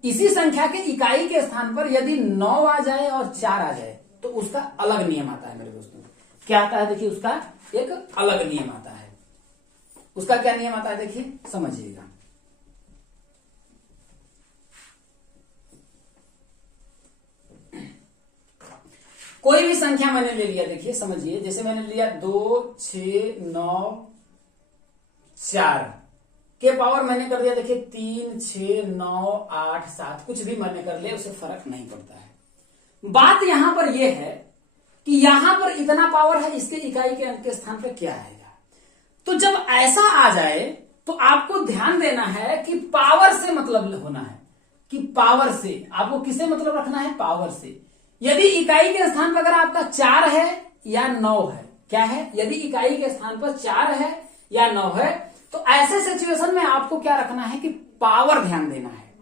इसी संख्या के इकाई के स्थान पर यदि 9 आ जाए और 4 आ जाए तो उसका अलग नियम आता है मेरे दोस्तों। क्या आता है देखिए, उसका एक अलग नियम आता है। उसका क्या नियम आता है देखिए, समझिएगा। कोई भी संख्या मैंने ले लिया, देखिए समझिए, जैसे मैंने लिया 2 6 9 4 के पावर मैंने कर दिया देखिए 3 6 9 8 7, कुछ भी मैंने कर लिया, उससे फर्क नहीं पड़ता है। बात यहां पर यह है कि यहां पर इतना पावर है, इसके इकाई के अंक के स्थान पर क्या आएगा। तो जब ऐसा आ जाए तो आपको ध्यान देना है कि पावर से मतलब होना है, कि पावर से आपको किसे मतलब रखना है, पावर से। यदि इकाई के स्थान पर अगर आपका 4 है या 9 है, क्या है, यदि इकाई के स्थान पर 4 है या 9 है तो ऐसे सिचुएशन में आपको क्या रखना है कि पावर ध्यान देना है।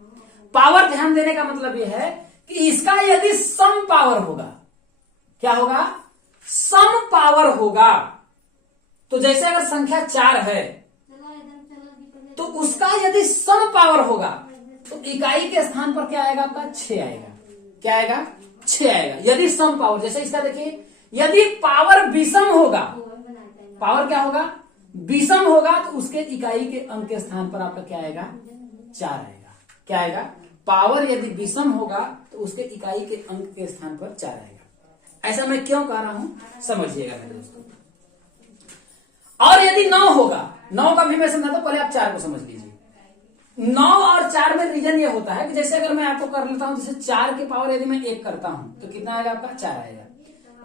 पावर ध्यान देने का मतलब यह है कि इसका यदि सम पावर होगा, क्या होगा, सम पावर होगा। तो जैसे अगर संख्या 4 है तो उसका यदि सम पावर होगा तो इकाई के स्थान पर क्या आएगा आपका 6 आएगा। क्या आएगा 6 आएगा। यदि सम पावर, जैसे इसका देखिए यदि पावर विषम होगा, पावर क्या होगा, विषम होगा, तो उसके इकाई के अंक के स्थान पर आपका क्या आएगा, 4 आएगा। क्या आएगा, पावर यदि विषम होगा तो उसके इकाई के अंक के स्थान पर 4 आएगा। ऐसा मैं क्यों कह रहा हूं समझिएगा मेरे दोस्तों। और यदि 9 होगा, 9 का भी मैं समझाता हूं, पहले आप 4 को समझ लीजिए। 9 और 4 में रीजन ये होता है कि जैसे अगर मैं आपको कर लेता हूं, जैसे 4 के पावर यदि मैं 1 करता हूं तो कितना आएगा आपका, 4 आएगा।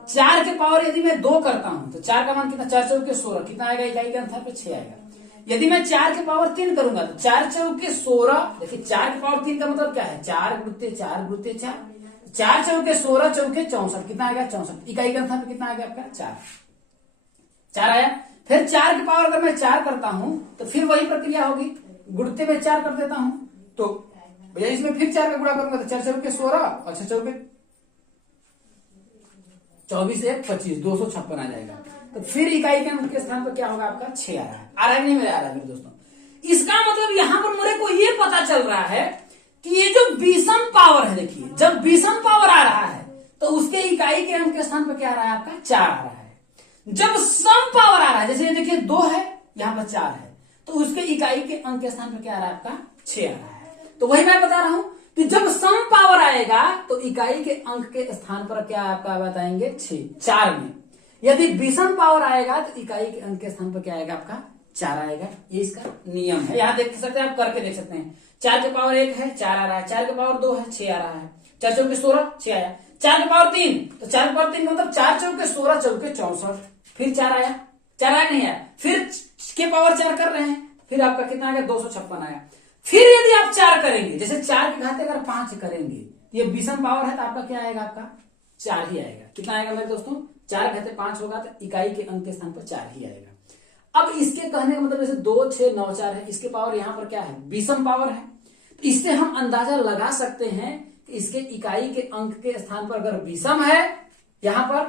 4 के पावर यदि मैं 2 करता हूं तो 4 का मान कितना, 4 चौके 16, कितना आएगा, इकाई के अंतर पे 6 आएगा। यदि मैं 4 के पावर 3 करूंगा तो 4 चौके 16, देखिए 4 के पावर 3 का मतलब क्या है, 4 गुते 4 गुते 4, 4 चौके 16 चौके 64, कितना आएगा, 64, इकाई के अंतर पे कितना आएगा आपका, 4 आया। फिर 4 के पावर अगर मैं 4 करता हूं तो फिर वही प्रक्रिया होगी, गुणते में 4 कर देता हूं, तो भैया इसमें फिर 4 का गुणा करूंगा तो 4 चौके 16 और 6 चौके 24, 1 25, 256 आ जाएगा। तो फिर इकाई के अंक के स्थान पर क्या होगा आपका, 6 आ रहा है। आ रहा है नहीं मेरे, आ रहा है मेरे दोस्तों। इसका मतलब यहां पर मेरे को ये पता चल रहा है कि ये जो विषम पावर है, देखिए जब विषम पावर आ रहा है तो उसके इकाई के अंक के स्थान पर क्या आ रहा है आपका, 4 आ रहा है। जब सम पावर आ रहा है, जैसे ये देखिए 2 है, यहां पर 4 है, तो उसके इकाई के अंक के स्थान पर क्या आ रहा है आपका, 6 आ रहा है। तो वही मैं बता रहा हूं कि जब सम पावर आएगा तो इकाई के अंक के स्थान पर क्या आपका बताएंगे, 4 में। यदि विषम पावर आएगा तो इकाई के अंक के स्थान पर क्या आएगा आपका, 4 आएगा। ये इसका नियम है, यहां देख सकते हैं आप, करके देख सकते हैं। 4 के पावर 1 है, 4 आ रहा है, 4 के पावर 2 है, 6 आ रहा है, 4 चौके 16, 6 आया। 4 के पावर 3, तो 4 के पावर 3 मतलब 4 चौके 16 चौके 64, फिर 4 आया, 4 आया नहीं आया, फिर के पावर 4 कर रहे हैं, फिर आपका कितना आएगा, 256 आया। फिर यदि आप 4 करेंगे, जैसे 4 के घाते अगर 5 करेंगे, ये विषम पावर है तो आपका क्या आएगा, आपका 4 ही आएगा। कितना आएगा मेरे दोस्तों, 4 घाते 5 होगा तो इकाई के अंक के स्थान पर 4 ही आएगा। अब इसके कहने का मतलब जैसे 2 6 9 4 है, इसके पावर यहां पर क्या है, विषम पावर है, तो इससे हम अंदाजा लगा सकते हैं कि इसके इकाई के अंक के स्थान पर अगर विषम है, यहां पर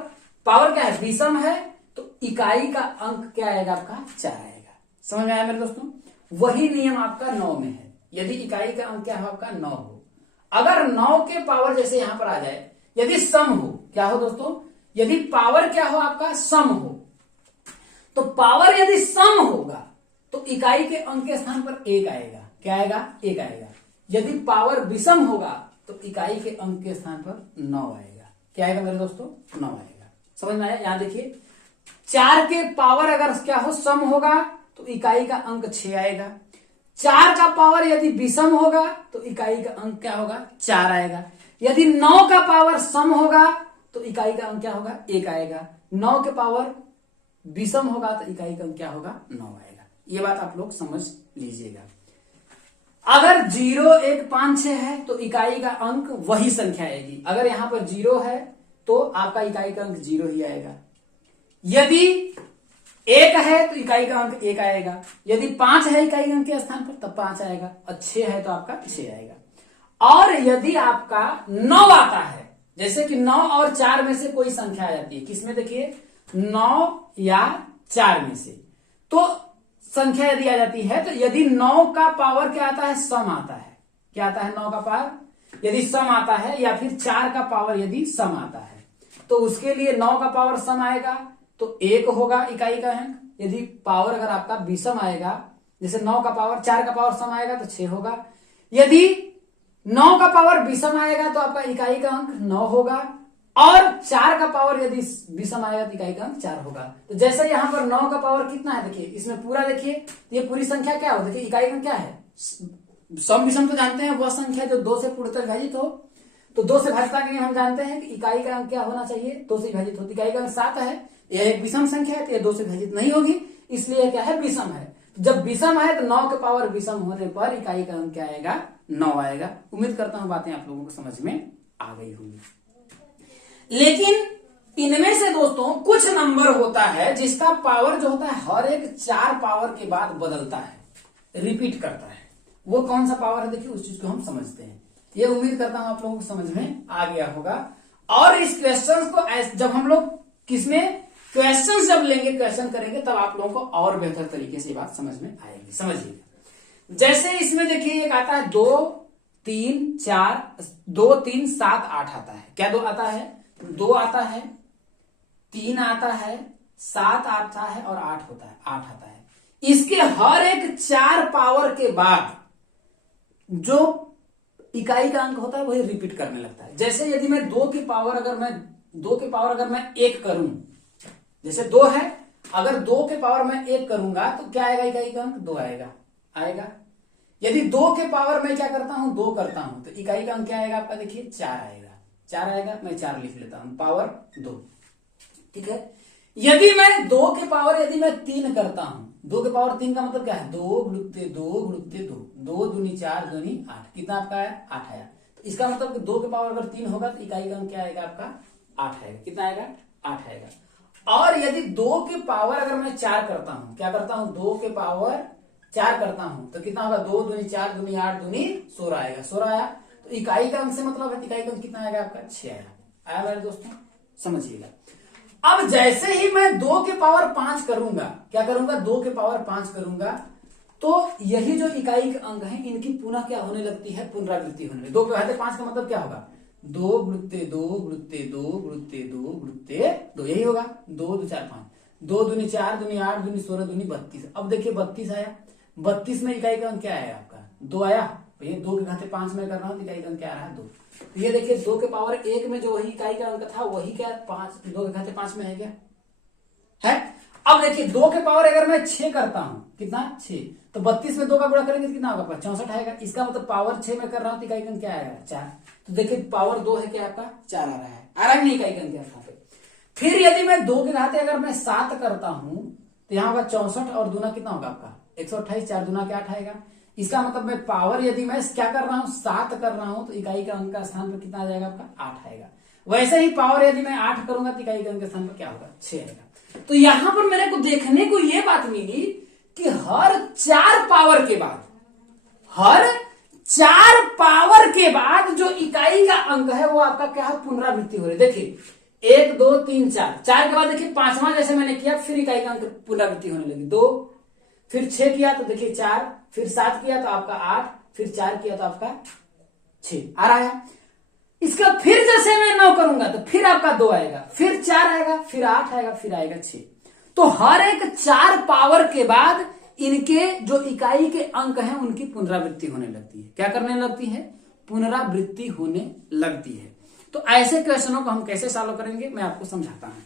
पावर क्या है, विषम है, तो इकाई का अंक क्या आएगा आपका, 4 आएगा। समझ में आया मेरे दोस्तों। वही नियम आपका 9 में है, यदि इकाई का अंक क्या हो आपका, 9 हो। अगर 9 के पावर जैसे यहां पर आ जाए, यदि सम हो, क्या हो दोस्तों, यदि पावर क्या हो आपका, सम हो, तो पावर यदि सम होगा तो इकाई के अंक के स्थान पर 1 आएगा। क्या आएगा, 1 आएगा। यदि पावर विषम होगा तो इकाई के अंक के स्थान पर 9 आएगा। क्या आएगा मेरे दोस्तों, 9 आएगा। समझ में आया। यहां देखिए 4 के पावर अगर क्या हो, सम होगा तो इकाई का अंक 6 आएगा। 4 का पावर यदि विषम होगा तो इकाई का अंक क्या होगा, 4 आएगा। यदि 9 का पावर सम होगा तो इकाई का अंक क्या होगा, 1 आएगा। 9 के पावर विषम होगा तो इकाई का अंक क्या होगा, 9 आएगा। ये बात आप लोग समझ लीजिएगा। अगर 0 1 5 6 है तो इकाई का अंक वही संख्या आएगी। अगर यहां पर 0 है तो आपका इकाई का अंक 0 ही आएगा। यदि 1 है तो इकाई का अंक 1 आएगा। यदि 5 है इकाई अंक के स्थान पर तब 5 आएगा, और 6 है तो आपका 6 आएगा। और यदि आपका 9 आता है, जैसे कि 9 और 4 में से कोई संख्या आ जाती है, किसमें देखिए 9 या 4 में से, तो संख्या यदि आ जाती है, तो यदि 9 का पावर क्या आता है, सम आता है। क्या आता है, 9 का पावर यदि सम आता है, या फिर 4 का पावर यदि सम आता है, तो उसके लिए 9 का पावर सम आएगा तो 1 होगा इकाई का अंक। यदि पावर अगर आपका विषम आएगा, जैसे 9 का पावर 4 का पावर सम आएगा तो 6 होगा। यदि 9 का पावर विषम आएगा तो आपका इकाई का अंक 9 होगा, और 4 का पावर यदि विषम आएगा तो इकाई का अंक 4 होगा। तो जैसे यहां पर 9 का पावर कितना है, देखिए इसमें पूरा देखिए, ये पूरी संख्या क्या हो, देखिए इकाई का क्या है, सम विषम तो जानते हैं, वह संख्या जो 2 से पूर्णतः विभाजित हो। तो 2 से भाजपा के लिए हम जानते हैं कि इकाई का अंक क्या होना चाहिए, 2 से विभाजित होती। इकाई का अंक 7 है, यह एक विषम संख्या है तो यह 2 से विभाजित नहीं होगी, इसलिए क्या है, विषम है। जब विषम है तो 9 के पावर विषम होने पर इकाई का अंक क्या आएगा, 9 आएगा। उम्मीद करता हूं बातें आप लोगों को समझ में आ गई होंगी। लेकिन इनमें से दोस्तों कुछ नंबर होता है जिसका पावर जो होता है हर एक 4 पावर के बाद बदलता है, रिपीट करता है। वो कौन सा पावर है, देखिए उस चीज को हम समझते हैं। ये उम्मीद करता हूं आप लोगों को समझ में आ गया होगा। और इस क्वेश्चन को जब हम लोग किसमें क्वेश्चन जब लेंगे, क्वेश्चन करेंगे, तब आप लोगों को और बेहतर तरीके से बात समझ में आएगी। समझिएगा, जैसे इसमें देखिए एक आता है 2 3 4 2 3 7 8 आता है। क्या 2 आता है, 2 आता है, 3 आता है, 7 आता है और 8 होता है, 8 आता है। इसके हर एक 4 पावर के बाद जो इकाई का अंक होता है वही रिपीट करने लगता है। जैसे यदि मैं 2 की पावर अगर मैं 1 करूं, जैसे 2 है, अगर 2 के पावर में 1 करूंगा तो क्या आएगा, इकाई का अंक 2 आएगा। यदि 2 के पावर में क्या करता हूं, 2 करता हूं, तो इकाई का अंक क्या आएगा आपका, देखिए 4 आएगा। मैं 4 लिख लेता हूं, पावर 2, ठीक है। यदि मैं 2 के पावर यदि मैं 3 करता हूं, 2 के पावर 3 का मतलब क्या है, 2 गुणुत्ते 2 गुणुत्ते 2, 2 दूनी 4 दूनी 8, कितना आपका आया, 8 आया। तो इसका मतलब कि 2 के पावर अगर 3 होगा तो इकाई का अंक क्या आएगा आपका, 8 आएगा। कितना आएगा, 8 आएगा। और यदि 2 के पावर अगर मैं 4 करता हूं, क्या करता हूं, 2 के पावर 4 करता हूं, तो कितना होगा, 2 दूनी 4 दूनी 8 दूनी 16 आएगा, 16 आया। तो इकाई का अंक से मतलब है, इकाई का अंक कितना आएगा आपका, 6 आया मेरे दोस्तों, समझिएगा। अब जैसे ही मैं 2 के पावर 5 करूंगा, क्या करूंगा, 2 के पावर 5 करूंगा, तो यही जो इकाई के अंक हैं इनकी पुनः क्या होने लगती है, पुनरावृत्ति होने लगती है। 2 के घाते 5 का मतलब क्या होगा, 2 गुणुत्ते 2 गुणुत्ते 2 गुणुत्ते 2 गुणुत्ते 2, यही होगा। 2 2 4 5, 2 दूनी 4 दूनी 8 दूनी 16 दूनी 32। अब देखिए 32 आया, 32 में इकाई का अंक क्या आया आपका, 2 आया। ये 2 के घाते 5 में कर रहा हूं, इकाई का अंक क्या आ रहा है, 2। तो ये देखिए 2 के पावर 1 में जो वही इकाई का अंक था वही क्या 5, 2 के घाते 5 में है क्या, है। अब देखिए 2 के पावर अगर मैं 6 करता हूं, कितना 6, तो 32 में 2 का गुणा करेंगे तो कितना होगा, 64 आएगा। इसका मतलब पावर 6 में कर रहा हूं तो इकाई का अंक क्या आएगा, 4। तो देखिए पावर 2 है क्या आपका, 4 आ रहा है नहीं, इकाई का अंक क्या था। फिर यदि मैं 2 के घाते अगर मैं 7 करता हूं तो यहां होगा 64 और दूना कितना होगा आपका 128, 4 दूना के 8 आएगा। इसका मतलब मैं पावर यदि मैं क्या कर रहा हूं, 7 कर रहा हूं, तो इकाई का अंक का स्थान पर कितना आ जाएगा आपका, 8 आएगा। वैसे ही पावर यदि मैं 8 करूंगा तो इकाई का अंक के स्थान पर क्या होगा, 6 आएगा। तो यहां पर मेरे को देखने को यह बात मिली कि हर 4 पावर के बाद जो इकाई का अंक है वो आपका क्या है, पुनरावृत्ति हो रही है। देखिए 1 2 3 4 के बाद देखिए 5वां जैसे मैंने किया, फिर इकाई का अंक पुनरावृत्ति होने लगी, 2, फिर 6 किया तो देखिए 4, फिर 7 किया तो आपका 8, फिर 4 किया तो आपका 6 आ रहा है। इसका फिर जैसे मैं 9 करूंगा तो फिर आपका 2 आएगा, फिर 4 आएगा, फिर 8 आएगा, फिर आएगा 6। तो हर एक 4 पावर के बाद इनके जो इकाई के अंक हैं उनकी पुनरावृत्ति होने लगती है। क्या करने लगती है, पुनरावृत्ति होने लगती है। तो ऐसे क्वेश्चनों को हम कैसे सॉल्व करेंगे मैं आपको समझाता हूं।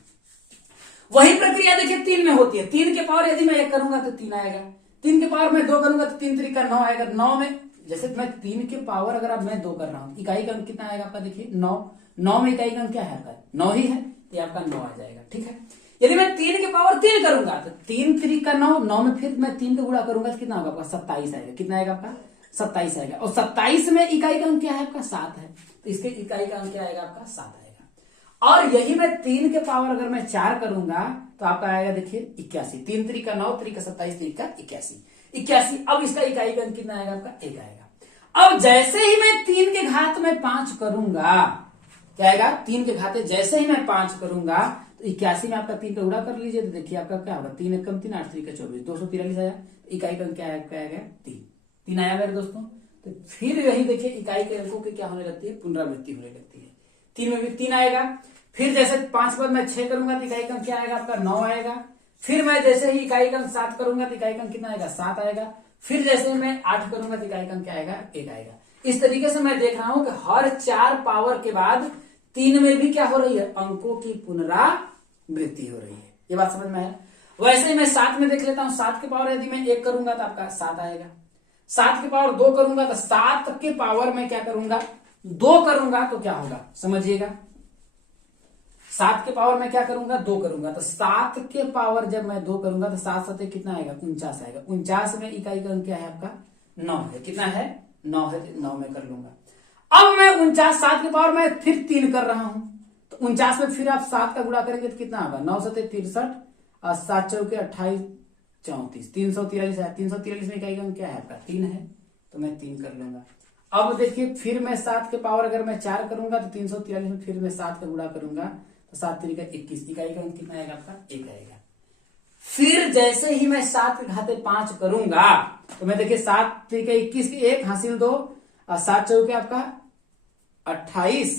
वही प्रक्रिया देखिए 3 में होती है। 3 के पावर यदि मैं 1 करूंगा तो 3 आएगा, 3 के पावर में 2 करूंगा तो 3 3 का 9 आएगा। 9 में जैसे मैं 3 के पावर अगर अब मैं 2 कर रहा हूं, इकाई का अंक कितना आएगा आपका, देखिए 9 में इकाई का अंक क्या है आपका, 9 ही है, ये आपका 9 आ जाएगा, ठीक है। यदि मैं 3 के पावर 3 करूंगा तो 3 3 का 9, 9 में फिर मैं 3 का गुणा करूंगा तो कितना होगा आपका, 27 आएगा। कितना आएगा आपका, 27 आएगा। और 27 में इकाई का अंक क्या है आपका, 7 है, तो इसके इकाई का अंक क्या आएगा आपका, 7 आएगा। और यही मैं 3 के पावर अगर मैं 4 करूंगा तो आपका आएगा देखिए 81, 3 3 का 9, 3 का 27, 3 का 81। अब इसका इकाई का अंक कितना आएगा आपका, 1 आएगा। अब जैसे ही मैं 3 के घात में 5 करूंगा, क्या आएगा, 3 के घाते जैसे ही मैं 5 करूंगा तो 81 में आपका 3 का गुणा कर लीजिए तो देखिए आपका क्या होगा, 3 1 3 8 3 का 24, 243 आया। इकाई का अंक क्या आएगा, 3 आया मेरे दोस्तों। तो फिर यही देखिए इकाई के अंकों की क्या होने लगती है, पुनरावृत्ति होने लगती है। 3 में भी 3 आएगा, फिर जैसे 5 पर मैं 6 करूंगा तो इकाई का अंक क्या आएगा आपका, 9 आएगा। फिर मैं जैसे ही इकाई का अंक 7 करूंगा तो इकाई का अंक कितना आएगा, 7 आएगा। फिर जैसे मैं 8 करूंगा तो इकाई का अंक क्या आएगा, 1 आएगा। इस तरीके से मैं देख रहा हूं कि हर 4 पावर के बाद 3 में भी क्या हो रही है, अंकों की पुनरावृत्ति हो रही है। ये बात समझ में आया। वैसे ही मैं 7 में देख लेता हूं, 7 के पावर यदि मैं 1 करूंगा तो आपका 7 आएगा। 7 के पावर 2 करूंगा तो 7 के पावर में क्या करूंगा, 2 करूंगा तो क्या होगा समझिएगा। 7 के पावर में क्या करूंगा, 2 करूंगा तो 7 के पावर जब मैं 2 करूंगा तो 7 7 कितना आएगा, 49 आएगा। 49 में इकाई का अंक क्या है आपका, 9 है। कितना है, 9 है, 9 में कर लूंगा। अब मैं 49 7 के पावर में फिर 3 कर रहा हूं तो 49 में फिर आप 7 का गुणा करेंगे तो कितना होगा, 9 7 63 और 7 चौके 28 34, 343 है। 343 में इकाई का अंक क्या है आपका, 3 है, तो मैं 3 कर लूंगा। अब देखिए फिर मैं 7 के पावर अगर मैं 4 करूंगा तो 343 में फिर मैं 7 का गुणा करूंगा तो 7 3 का 21, इकाई का अंक कितना आएगा आपका, 1 आएगा। फिर जैसे ही मैं 7 के घाते 5 करूंगा तो मैं देखिए 7 3 का 21 की 1 हासिल 2 और 7 चौके आपका 28।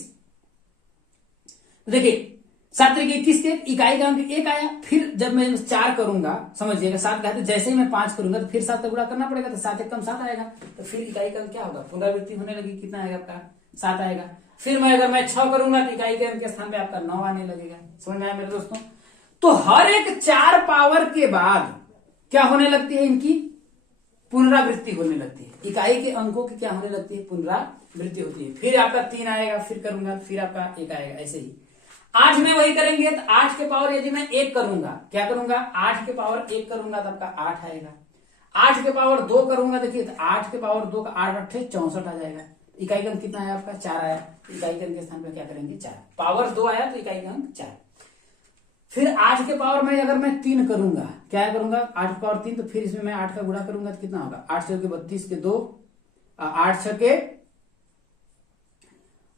देखिए 7 तरीके 21 के इकाई का अंक 1 आया। फिर जब मैं 4 करूंगा, समझिएगा 7 का, जैसे ही मैं 5 करूंगा तो फिर 7 का गुणा करना पड़ेगा, तो 7 एकम 7 आएगा। तो फिर इकाई का अंक क्या होगा, पुनरावृत्ति होने लगी, कितना आएगा आपका 7 आएगा। फिर मैं अगर मैं 6 करूंगा तो इकाई के अंक के स्थान पे आपका 9 आने लगेगा। समझ में आया मेरे दोस्तों। तो हर एक 4 पावर के बाद क्या होने लगती है, इनकी पुनरावृत्ति होने लगती है। इकाई के अंकों की क्या होने लगती है, पुनरावृत्ति होती है। फिर आपका 3 आएगा, फिर करूंगा, फिर आपका 1 आएगा, ऐसे ही 8 में वही करेंगे। तो 8 के पावर यदि मैं 1 करूंगा, क्या करूंगा, 8 के पावर 1 करूंगा तो आपका 8 आएगा। 8 के पावर 2 करूंगा, देखिए तो 8 के पावर 2 का 8 8 64 आ जाएगा। इकाई का अंक कितना आया आपका 4 आया। इकाई के अंक के स्थान पर क्या करेंगे 4, पावर 2 आया तो इकाई का अंक 4। फिर 8 के पावर में अगर मैं 3 करूंगा, क्या करूंगा, 8 के पावर 3, तो फिर इसमें मैं 8 का गुणा करूंगा तो कितना होगा, 8 6 के 32 के 2, 8 6 के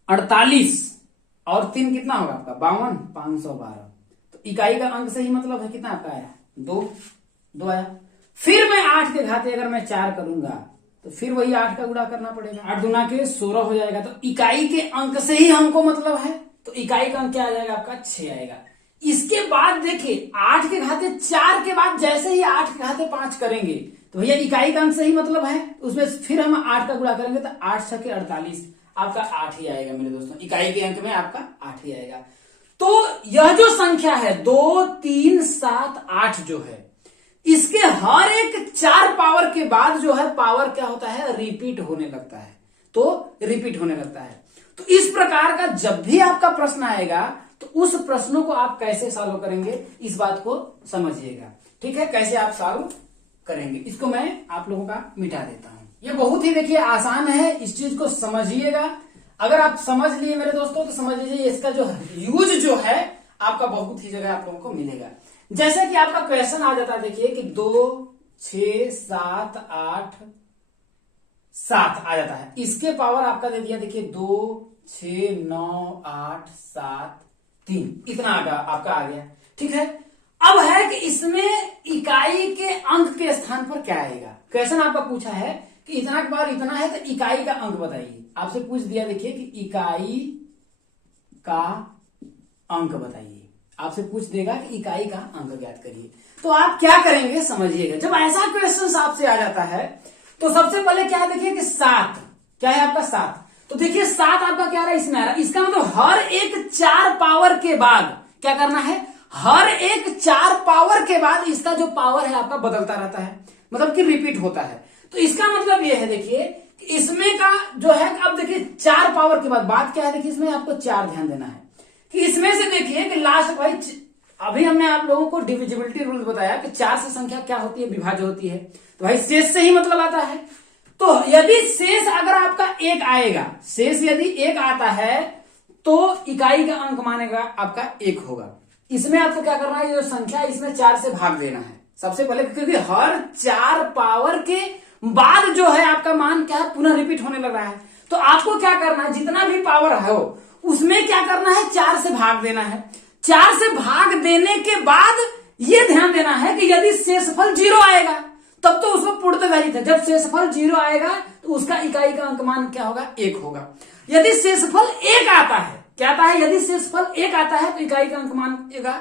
48 और 3 कितना होगा आपका 52, 512। तो इकाई का अंक से ही मतलब है कितना आपका आया 2 आया। फिर मैं 8 के घाते अगर मैं 4 करूंगा तो फिर वही 8 का गुणा करना पड़ेगा, 8 दूना के 16 हो जाएगा। तो इकाई के अंक से ही हमको मतलब है, तो इकाई का अंक क्या आ जाएगा आपका 6 आएगा। इसके बाद देखिए 8 के घाते 4 के बाद जैसे ही 8 के घाते 5 करेंगे तो भैया इकाई का अंक से ही मतलब है, उसमें फिर हम 8 का गुणा करेंगे तो 8 6 के 48, आपका 8 ही आएगा मेरे दोस्तों। इकाई के अंक में आपका 8 ही आएगा। तो यह जो संख्या है 2 3 7 8 जो है, इसके हर एक 4 पावर के बाद जो है पावर क्या होता है, रिपीट होने लगता है। तो रिपीट होने लगता है। तो इस प्रकार का जब भी आपका प्रश्न आएगा तो उस प्रश्नों को आप कैसे सॉल्व करेंगे, इस बात को समझिएगा। ठीक है, कैसे आप सॉल्व करेंगे, इसको मैं आप लोगों का मिटा देता हूं। ये बहुत ही देखिए आसान है, इस चीज को समझिएगा। अगर आप समझ लिए मेरे दोस्तों तो समझ लीजिए इसका जो यूज जो है आपका बहुत ही जगह आप लोगों को मिलेगा। जैसे कि आपका क्वेश्चन आ जाता है, देखिए कि 2 6 7 8 7 आ जाता है। इसके पावर आपका दे दिया, देखिए 2 6 9 8 7 3, इतना आपका आ गया। ठीक है, अब है कि इसमें इकाई के अंक के स्थान पर क्या आएगा। क्वेश्चन आपका पूछा है कि इतना के बाद इतना है तो इकाई का अंक बताइए। आपसे पूछ दिया देखिए कि इकाई का अंक बताइए, आपसे पूछ देगा कि इकाई का अंक ज्ञात करिए। तो आप क्या करेंगे समझिएगा। जब ऐसा क्वेश्चन आपसे आ जाता है तो सबसे पहले क्या देखिए कि 7 क्या है आपका 7। तो देखिए 7 आपका क्या रहा है, इसमें आ रहा है। इसका मतलब हर एक 4 पावर के बाद क्या करना है, हर एक 4 पावर के बाद इसका जो पावर है आपका बदलता रहता है, मतलब कि रिपीट होता है। तो इसका मतलब यह है देखिए कि इसमें का जो है, अब देखिए 4 पावर के बाद बात क्या है, देखिए इसमें आपको 4 ध्यान देना है कि इसमें से देखिए कि लास्ट भाई, अभी हमने आप लोगों को डिविजिबिलिटी रूल बताया कि 4 से संख्या क्या होती है, विभाज्य होती है। तो भाई शेष से ही मतलब आता है। तो यदि शेष अगर आपका 1 आएगा, शेष यदि 1 आता है तो इकाई का अंक मानेगा आपका 1 होगा। इसमें आपको क्या करना है, ये जो संख्या इसमें 4 से भाग देना है सबसे पहले, क्योंकि हर 4 पावर के बाद जो है आपका मान क्या है, पुनः रिपीट होने लग रहा है। तो आपको क्या करना है, जितना भी पावर है उसमें क्या करना है, 4 से भाग देना है। 4 से भाग देने के बाद ये ध्यान देना है कि यदि शेषफल 0 आएगा तब तो उसको पूर्णतः वैलिड है। जब शेषफल 0 आएगा तो उसका इकाई का अंक मान क्या होगा, 1 होगा। यदि शेषफल 1 आता है, क्या आता है, यदि शेषफल 1 आता है तो इकाई का अंक मान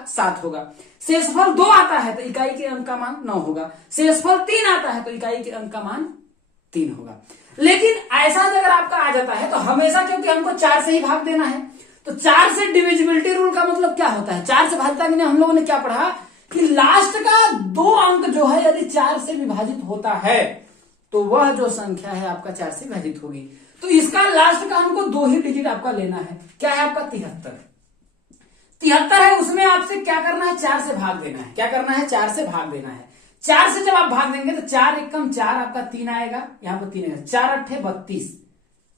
7 होगा। शेषफल 2 आता है तो इकाई के अंक का मान 9 होगा। शेषफल 3 आता है तो इकाई के अंक का मान 3 होगा। लेकिन ऐसा अगर आपका आ जाता है तो हमेशा, क्योंकि हमको 4 से ही भाग देना है, तो 4 से डिविजिबिलिटी रूल का मतलब क्या होता है, 4 से भाजता के लिए हम लोगों ने क्या पढ़ा कि लास्ट का 2 अंक जो है यदि 4 से विभाजित होता है तो वह जो संख्या है आपका 4 से विभाजित होगी। तो इसका लास्ट का हमको 2 ही डिजिट आपका लेना है। क्या है आपका 73 है। उसमें आपसे क्या करना है, 4 से भाग देना है। क्या करना है, 4 से भाग देना है। 4 से जब आप भाग देंगे तो 4 एकम 4 आपका 3 आएगा, यहाँ पर 3 आएगा, 4 8 32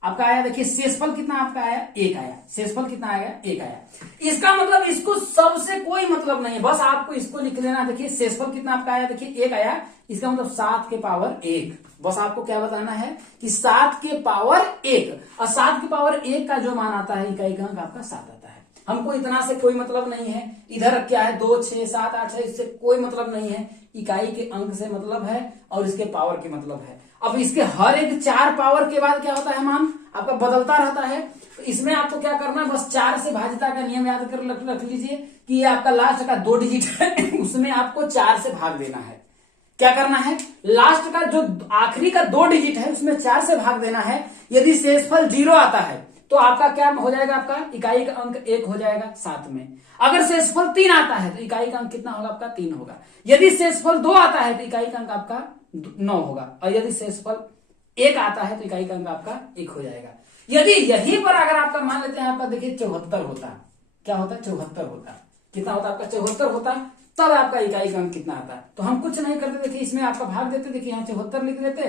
आपका आया। देखिए शेषफल कितना आपका आया, 1 आया। शेषफल कितना आया, 1 आया। इसका मतलब इसको सबसे कोई मतलब नहीं है, बस आपको इसको लिख लेना। देखिए शेषफल कितना आपका आया, देखिए 1 आया। इसका मतलब 7 के पावर 1। बस आपको क्या बताना है कि 7 के पावर 1, और 7 के पावर 1 का जो मान आता है इकाई का अंक आपका 7 आता है। हमको इतना से कोई मतलब नहीं है। इधर क्या है 2, 6, 7, 8 है, इससे कोई मतलब नहीं है। इकाई के अंक से मतलब है और इसके पावर के मतलब है। अब इसके हर एक 4 पावर के बाद क्या होता है मान आपका बदलता रहता है। तो इसमें आपको क्या करना है बस 4 से भाज्यता का नियम याद कर रख लीजिए कि ये आपका लास्ट का 2 डिजिट है उसमें आपको 4 से भाग देना है। क्या करना है लास्ट का जो आखिरी का 2 डिजिट है उसमें 4 से भाग देना है। यदि शेषफल 0 आता है तो आपका क्या हो जाएगा आपका इकाई का अंक 1 हो जाएगा साथ में। अगर शेषफल 3 आता है तो इकाई का अंक कितना होगा आपका 3 होगा। यदि शेषफल 2 आता है तो इकाई का अंक आपका 9 होगा और यदि शेषफल 1 आता है तो इकाई का अंक आपका 1 हो जाएगा। यदि यहीं पर अगर आपका मान लेते हैं आपका देखिए 74 होता, क्या होता है 74 होता, कितना होता आपका 74 होता, तब आपका इकाई का अंक कितना आता। तो हम कुछ नहीं करते, देखिए इसमें आपका भाग देते, देखिए यहाँ 74 लिख देते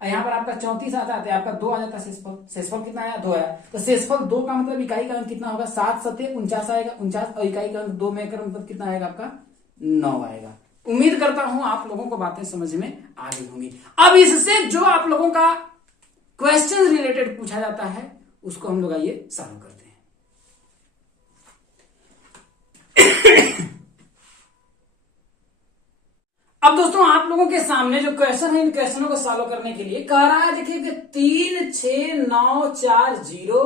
और यहाँ पर आपका 34 आता है, आपका 2 आ जाता है शेषफल। शेषफल कितना आया 2 आया, तो शेषफल 2 का मतलब इकाई का अंक कितना होगा 7 7 49 आएगा 49 और इकाई का अंक 2 में कर मतलब कितना आएगा आपका 9 आएगा। उम्मीद करता हूं आप लोगों को बातें समझ में आ गई होंगी। अब इससे जो आप लोगों का क्वेश्चन रिलेटेड पूछा जाता है उसको हम लोग आइए सॉल्व करते हैं। अब दोस्तों आप लोगों के सामने जो क्वेश्चन है इन क्वेश्चनों को सॉल्व करने के लिए कह रहा है देखिए कि 3 6 9 4 0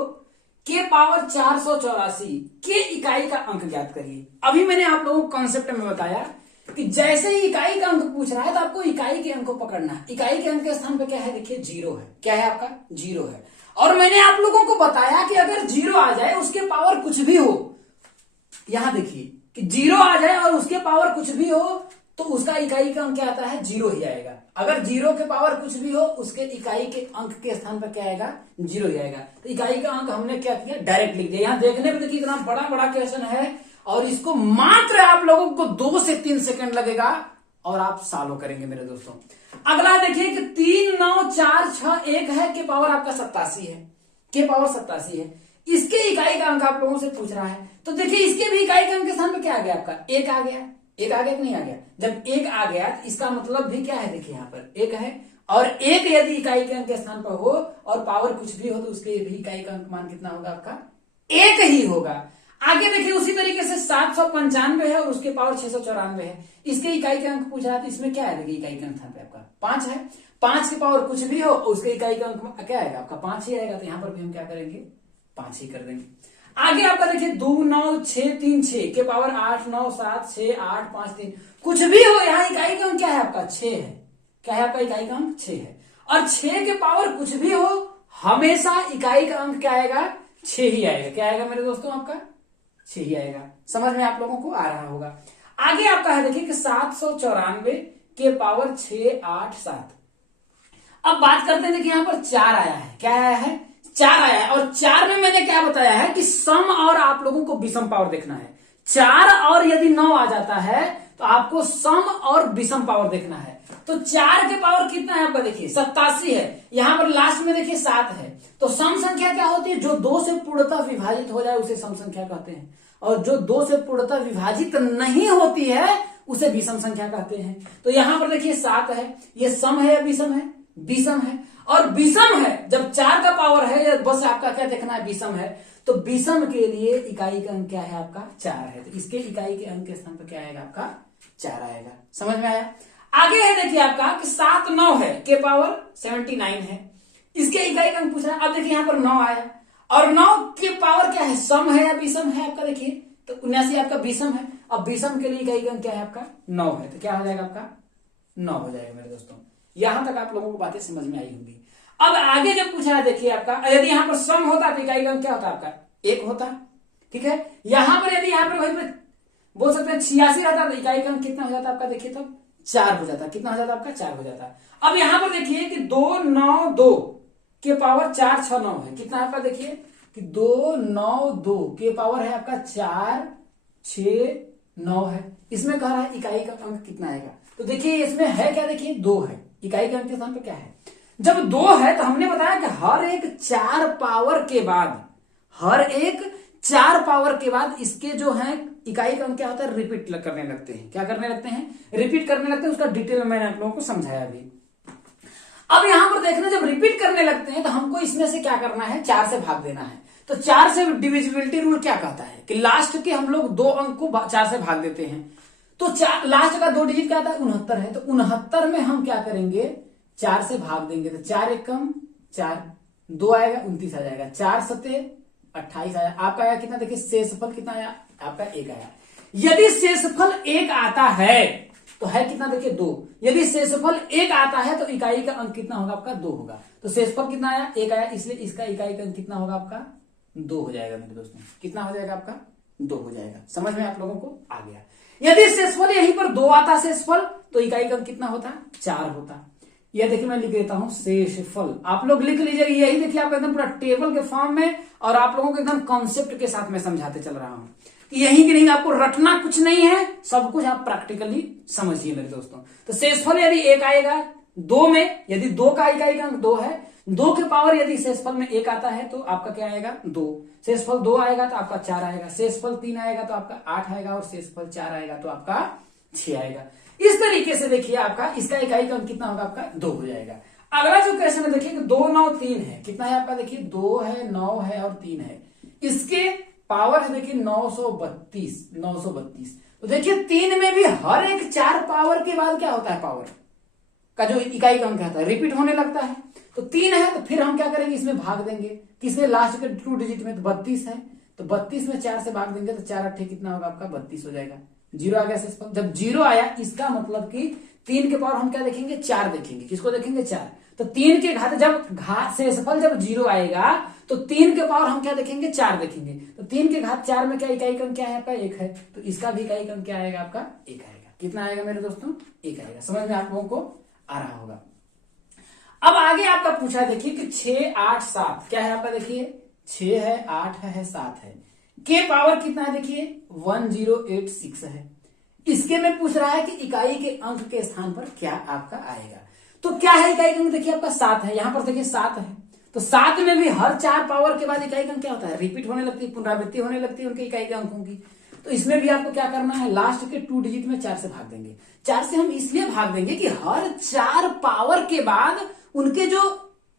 के पावर 484 के इकाई का अंक ज्ञात करिए। अभी मैंने आप लोगों को कॉन्सेप्ट में बताया कि जैसे ही इकाई का अंक पूछ रहा है तो आपको इकाई के अंक को पकड़ना है। इकाई के अंक के स्थान पे क्या है देखिए 0 है, क्या है आपका 0 है। और मैंने आप लोगों को बताया कि अगर 0 आ जाए उसके पावर कुछ भी हो, यहां देखिए कि 0 आ जाए और उसके पावर कुछ भी हो तो उसका इकाई का अंक क्या आता है 0 ही आएगा। अगर 0 के पावर कुछ भी हो उसके इकाई के अंक के स्थान पर क्या आएगा 0 ही आएगा। तो इकाई का अंक हमने क्या किया डायरेक्ट लिख दिया। यहाँ देखने में देखिए इतना बड़ा बड़ा क्वेश्चन है और इसको मात्र आप लोगों को 2 से 3 सेकंड लगेगा और आप सॉल्व करेंगे मेरे दोस्तों। अगला देखिए कि 3 9 4 6 1 है के पावर आपका 87 है, के पावर 87 है। इसके इकाई का अंक आप लोगों से पूछ रहा है तो देखिए इसके भी इकाई के अंक के स्थान पे क्या आ गया आपका 1 आ गया। 1 आ गया कि नहीं आ गया। जब 1 आ गया तो इसका मतलब भी क्या है देखिए यहाँ पर 1 है और 1 यदि इकाई के अंक के स्थान पर हो और पावर कुछ भी हो तो उसके भी इकाई का अंक मान कितना होगा आपका 1 ही होगा। आगे देखिए उसी तरीके से 795 है और उसके पावर 694 है। इसके इकाई के अंक पूछ रहा था, इसमें क्या है देखिए इकाई के अंक स्थान पे आपका 5 है। 5 के पावर कुछ भी हो उसके इकाई का अंक क्या आएगा आपका 5 ही आएगा। तो यहाँ पर भी हम क्या करेंगे 5 ही कर देंगे। आगे आपका देखिए 2 9 6 3 6 के पावर 8 9 7 6 8 5 3 कुछ भी हो, यहाँ इकाई का अंक क्या है आपका 6 है। क्या है आपका इकाई का अंक 6 है और 6 के पावर कुछ भी हो हमेशा इकाई का अंक क्या आएगा 6 ही आएगा। क्या आएगा मेरे दोस्तों आपका 6 ही आएगा। समझ में आप लोगों को आ रहा होगा। आगे आपका है देखिए कि 794 के पावर 6 8 7। अब बात करते हैं देखिए यहाँ पर 4 आया है। क्या आया है 4 आया है और 4 में मैंने क्या बताया है कि सम और आप लोगों को विषम पावर देखना है। 4 और यदि 9 आ जाता है तो आपको सम और विषम पावर देखना है। तो 4 के पावर कितना है आपका देखिए 87 है। यहां पर लास्ट में देखिए 7 है। तो सम संख्या क्या होती है जो 2 से पूर्णतः विभाजित हो जाए उसे सम संख्या कहते हैं और जो 2 से पूर्णतः विभाजित नहीं होती है उसे विषम संख्या कहते हैं। तो यहां पर देखिए 7 है, ये सम है या विषम है, विषम है। और विषम है जब 4 का पावर है बस आपका क्या देखना है विषम है। तो विषम के लिए इकाई का अंक क्या है आपका 4 है। तो इसके इकाई के अंक के स्थान पर क्या आएगा आपका 4 आएगा। समझ में आया। आगे है देखिए आपका कि 7 9 है के पावर 79 है। इसके इकाई का अंक पूछ रहा है। अब देखिए यहाँ पर 9 आया और 9 के पावर क्या है सम है या विषम है आपका देखिए। तो 79 आपका विषम है। अब विषम के लिए इकाई का अंक क्या है आपका 9 है। तो क्या हो जाएगा आपका 9 हो जाएगा मेरे दोस्तों। यहां तक आप लोगों को बातें समझ में आई होंगी। अब आगे जब पूछा है देखिए आपका यदि यहाँ पर सम होता तो इकाई का अंक क्या होता आपका 1 होता। ठीक है। यहां पर यदि यहाँ पर वही पे बोल सकते हैं 86 रहता तो इकाई का अंक कितना हो जाता आपका देखिए तब 4 हो जाता। कितना हो जाता आपका 4 हो जाता। अब यहां पर देखिए कि 2 9 2 के पावर 4 6 9 है। कितना आपका देखिए कि 2 9 2 के पावर है आपका 4 6 9 है। इसमें कह रहा है इकाई का अंक कितना आएगा। तो देखिए इसमें है क्या देखिए 2 है। इकाई के अंक के स्थान पर क्या है जब 2 है तो हमने बताया कि हर एक 4 पावर के बाद हर एक 4 पावर के बाद इसके जो है इकाई का अंक क्या होता है रिपीट करने लगते हैं। क्या करने लगते हैं रिपीट करने लगते हैं। उसका डिटेल में मैंने आप लोगों को समझाया अभी। अब यहां पर देखना जब रिपीट करने लगते हैं तो हमको इसमें से क्या करना है 4 से भाग देना है। तो 4 से डिविजिबिलिटी रूल क्या कहता है कि लास्ट के हम लोग 2 अंक को 4 से भाग देते हैं। तो लास्ट का 2 डिजिट क्या आता है 69 है, तो 69 में हम क्या करेंगे 4 से भाग देंगे, तो 4 एकम 4, 2 आएगा 29 आ जाएगा, 4 सते 28 आया। आपका आया कितना देखिए शेषफल कितना आया आपका 1 आया। यदि शेषफल 1 आता है तो है कितना देखिए 2, यदि शेषफल 1 आता है तो इकाई का अंक कितना होगा आपका 2 होगा। तो शेषफल कितना आया 1 आया, इसलिए इसका इकाई का अंक कितना होगा आपका 2 हो जाएगा मेरे दोस्तों। कितना हो जाएगा आपका 2 हो जाएगा। समझ में आप लोगों को आ गया। यदि शेषफल यहीं पर 2 आता शेषफल तो इकाई का अंक कितना होता 4 होता। यह देखिए मैं लिख देता हूं शेषफल, आप लोग लिख लीजिए। यही देखिए आपका एकदम पूरा टेबल के फॉर्म में और आप लोगों को एकदम कॉन्सेप्ट के साथ में समझाते चल रहा हूं कि यहीं की नहीं, आपको रटना कुछ नहीं है, सब कुछ आप प्रैक्टिकली समझिए मेरे दोस्तों। तो शेषफल यदि 1 आएगा 2 में, यदि 2 का इकाई का अंक 2 है, 2 के पावर यदि शेषफल में 1 आता है तो आपका क्या आएगा 2, शेषफल 2 आएगा तो आपका 4 आएगा, शेषफल 3 आएगा तो आपका 8 आएगा और शेषफल 4 आएगा तो आपका 6 आएगा। इस तरीके से देखिए आपका इसका इकाई का अंक कितना होगा आपका 2 हो जाएगा। अगला जो क्वेश्चन है देखिए 2 9 3 है, कितना है आपका देखिए 2 है 9 है और 3 है, इसके पावर है देखिए 932। तो देखिए 3 में भी हर एक 4 पावर के बाद क्या होता है पावर का जो इकाई का अंक आता है रिपीट होने लगता है। तो 3 है तो फिर हम क्या करेंगे इसमें भाग देंगे, किसमें लास्ट के 2 डिजिट में, तो 32 है तो 32 में 4 से भाग देंगे तो 4 8 कितना होगा आपका 32 हो जाएगा। 0 आ गया शेषफल, जब 0 आया इसका मतलब कि 3 के पावर हम क्या देखेंगे 4 देखेंगे, किसको देखेंगे 4। तो 3 के घात जब शेषफल जब 0 आएगा तो 3 के पावर हम क्या देखेंगे 4 देखेंगे, तो 3 के घात 4 में क्या इकाई का अंक क्या है आपका 1 है, तो इसका भी इकाई का अंक क्या आएगा आपका 1 आएगा। कितना आएगा मेरे दोस्तों 1 आएगा। समझ में आप लोगों को आ रहा होगा। अब आगे आपका पूछा है देखिए कि 6 8 7 क्या है आपका देखिए 6 है 8 है 7 है, के पावर कितना है देखिए 1086 है। इसके में पूछ रहा है कि इकाई के अंक के स्थान पर क्या आपका आएगा। तो क्या है इकाई का अंक देखिए आपका 7 है, यहां पर देखिए 7 है, तो 7 में भी हर 4 पावर के बाद इकाई का अंक क्या होता है रिपीट होने लगती है, पुनरावृत्ति होने लगती है उनके इकाई के अंकों की। तो इसमें भी आपको क्या करना है लास्ट के 2 डिजिट में 4 से भाग देंगे। 4 से हम इसलिए भाग देंगे कि हर 4 पावर के बाद उनके जो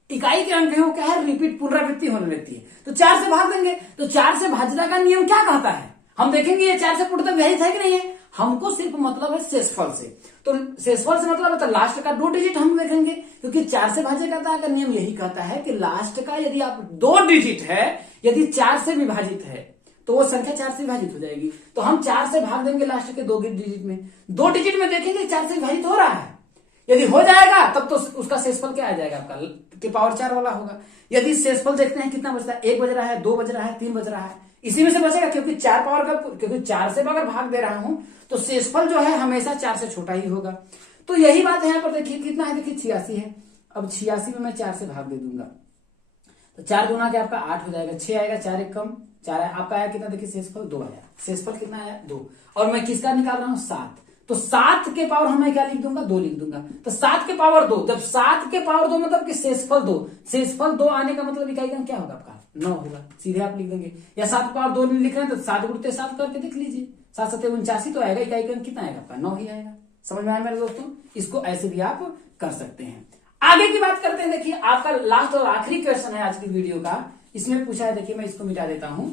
इकाई के अंक है वो क्या है रिपीट पुनरावृत्ति होने लगती है, तो 4 से भाग देंगे। तो 4 से भाज्यता का नियम क्या कहता है हम देखेंगे, ये 4 से पूर्णतः विभाजित है कि नहीं है, हमको सिर्फ मतलब है शेषफल से। तो शेषफल से मतलब है तो लास्ट का 2 डिजिट हम देखेंगे, क्योंकि 4 से भाज्यता का नियम यही कहता है कि लास्ट का यदि आप 2 डिजिट है यदि 4 से विभाजित है तो वो संख्या 4 से विभाजित हो जाएगी। तो हम 4 से भाग देंगे लास्ट के 2 डिजिट में, 2 डिजिट में देखेंगे 4 से विभाजित हो रहा है, यदि हो जाएगा तब तो उसका शेषफल क्या आ जाएगा आपका के पावर 4 वाला होगा। यदि शेषफल देखते हैं कितना बचता है 1 बज रहा है 2 बज रहा है 3 बज रहा है, इसी में से बचेगा क्योंकि 4 पावर का, क्योंकि 4 से अगर भाग दे रहा हूं तो शेषफल जो है हमेशा 4 से छोटा ही होगा। तो यही बात है यहाँ पर देखिए कितना है देखिए 86 है, अब 86 में मैं 4 से भाग दे दूंगा तो 4 गुना के आपका 8 हो जाएगा, 6 आएगा 4 एक कम 4 आया, आपका आया कितना देखिए शेषफल 2 आया, शेषफल कितना आया 2, और मैं किसका निकाल रहा हूं 7, तो 7 के पावर हमें क्या लिख दूंगा 2 लिख दूंगा। तो 7 के पावर 2, जब 7 के पावर 2 मतलब कि शेषफल 2, शेषफल 2 आने का मतलब इकाई का क्या होगा आपका 9 होगा, सीधे आप लिख देंगे। या 7 पावर 2 लिख रहे हैं तो 7 गुणते 7 करके देख लीजिए, 7 7 89 तो आएगा, इकाई का कितना आएगा आपका 9 ही आएगा। समझ में आया मेरे दोस्तों, इसको ऐसे भी आप कर सकते हैं। आगे की बात करते हैं, देखिए आपका लास्ट और आखिरी क्वेश्चन है आज की वीडियो का। इसमें पूछा है देखिए मैं इसको मिटा देता हूं,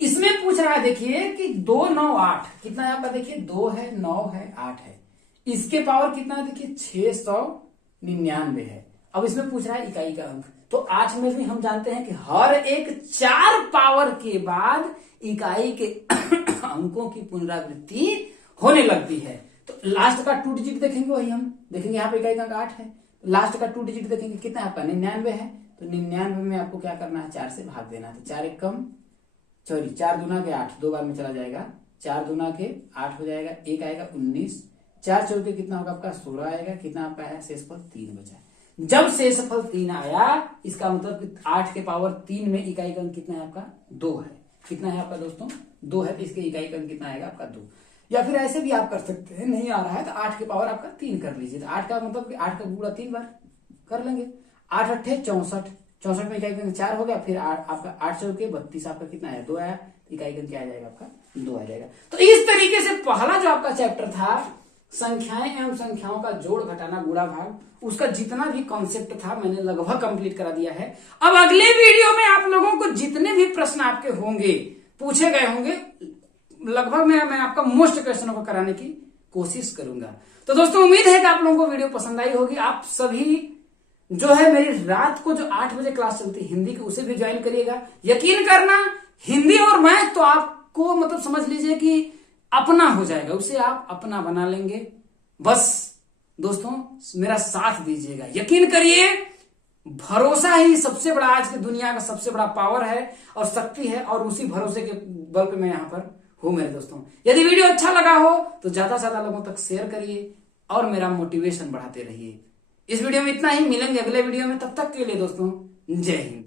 इसमें पूछ रहा है देखिए कि 2 9 8 कितना है आपका देखिए 2 है 9 है 8 है, इसके पावर कितना है देखिए 699 है। अब इसमें पूछ रहा है इकाई का अंक, तो 8 में भी हम जानते हैं कि हर एक 4 पावर के बाद इकाई के अंकों की पुनरावृत्ति होने लगती है। तो लास्ट का 2 डिजिट देखेंगे, वही हम देखेंगे यहाँ पे इकाई का अंक 8 है, लास्ट का 2 डिजिट देखेंगे कितना है आपका 99 है, तो 99 में आपको क्या करना है 4 से भाग देना है। तो 4 एक कम 4 दूना के 8 2 बार में चला जाएगा, 4 दूना के 8 हो जाएगा, 1 आएगा 19, 4 चौके कितना होगा आपका 16 आएगा, कितना आपका है शेषफल 3 बचा। जब शेषफल 3 आया इसका मतलब 8 के पावर 3 में इकाई का अंक कितना है आपका 2 है, कितना है आपका दोस्तों 2 है, तो इसके इकाई का अंक कितना आएगा आपका 2। या फिर ऐसे भी आप कर सकते हैं, नहीं आ रहा है तो 8 के पावर आपका 3 कर लीजिए, तो 8 का मतलब 8 का गुणा 3 बार कर लेंगे, 8 8 64, 64 में इकाई का अंक 4 हो गया, फिर आपका 8 चौके 32 आपका कितना आया 2 आया, इकाई का अंक क्या आ जाएगा आपका 2 आ जाएगा। तो इस तरीके से पहला जो आपका चैप्टर था संख्याएं एवं संख्याओं का जोड़ घटाना गुणा भाग, उसका जितना भी कॉन्सेप्ट था मैंने लगभग कंप्लीट करा दिया है। अब अगले वीडियो में आप लोगों को जितने भी प्रश्न आपके होंगे, पूछे गए होंगे, लगभग मैं आपका मोस्ट क्वेश्चनों को कराने की कोशिश करूंगा। तो दोस्तों उम्मीद है कि आप लोगों को वीडियो पसंद आई होगी। आप सभी जो है मेरी रात को जो 8 बजे क्लास चलती है हिंदी की, उसे भी ज्वाइन करिएगा। यकीन करना हिंदी और मैथ तो आपको मतलब समझ लीजिए कि अपना हो जाएगा, उसे आप अपना बना लेंगे। बस दोस्तों मेरा साथ दीजिएगा, यकीन करिए भरोसा ही सबसे बड़ा आज की दुनिया का सबसे बड़ा पावर है और शक्ति है, और उसी भरोसे के बल पे मैं यहां पर हूं मेरे दोस्तों। यदि वीडियो अच्छा लगा हो तो ज्यादा से ज्यादा लोगों तक शेयर करिए और मेरा मोटिवेशन बढ़ाते रहिए। इस वीडियो में इतना ही, मिलेंगे अगले वीडियो में, तब तक के लिए दोस्तों जय हिंद।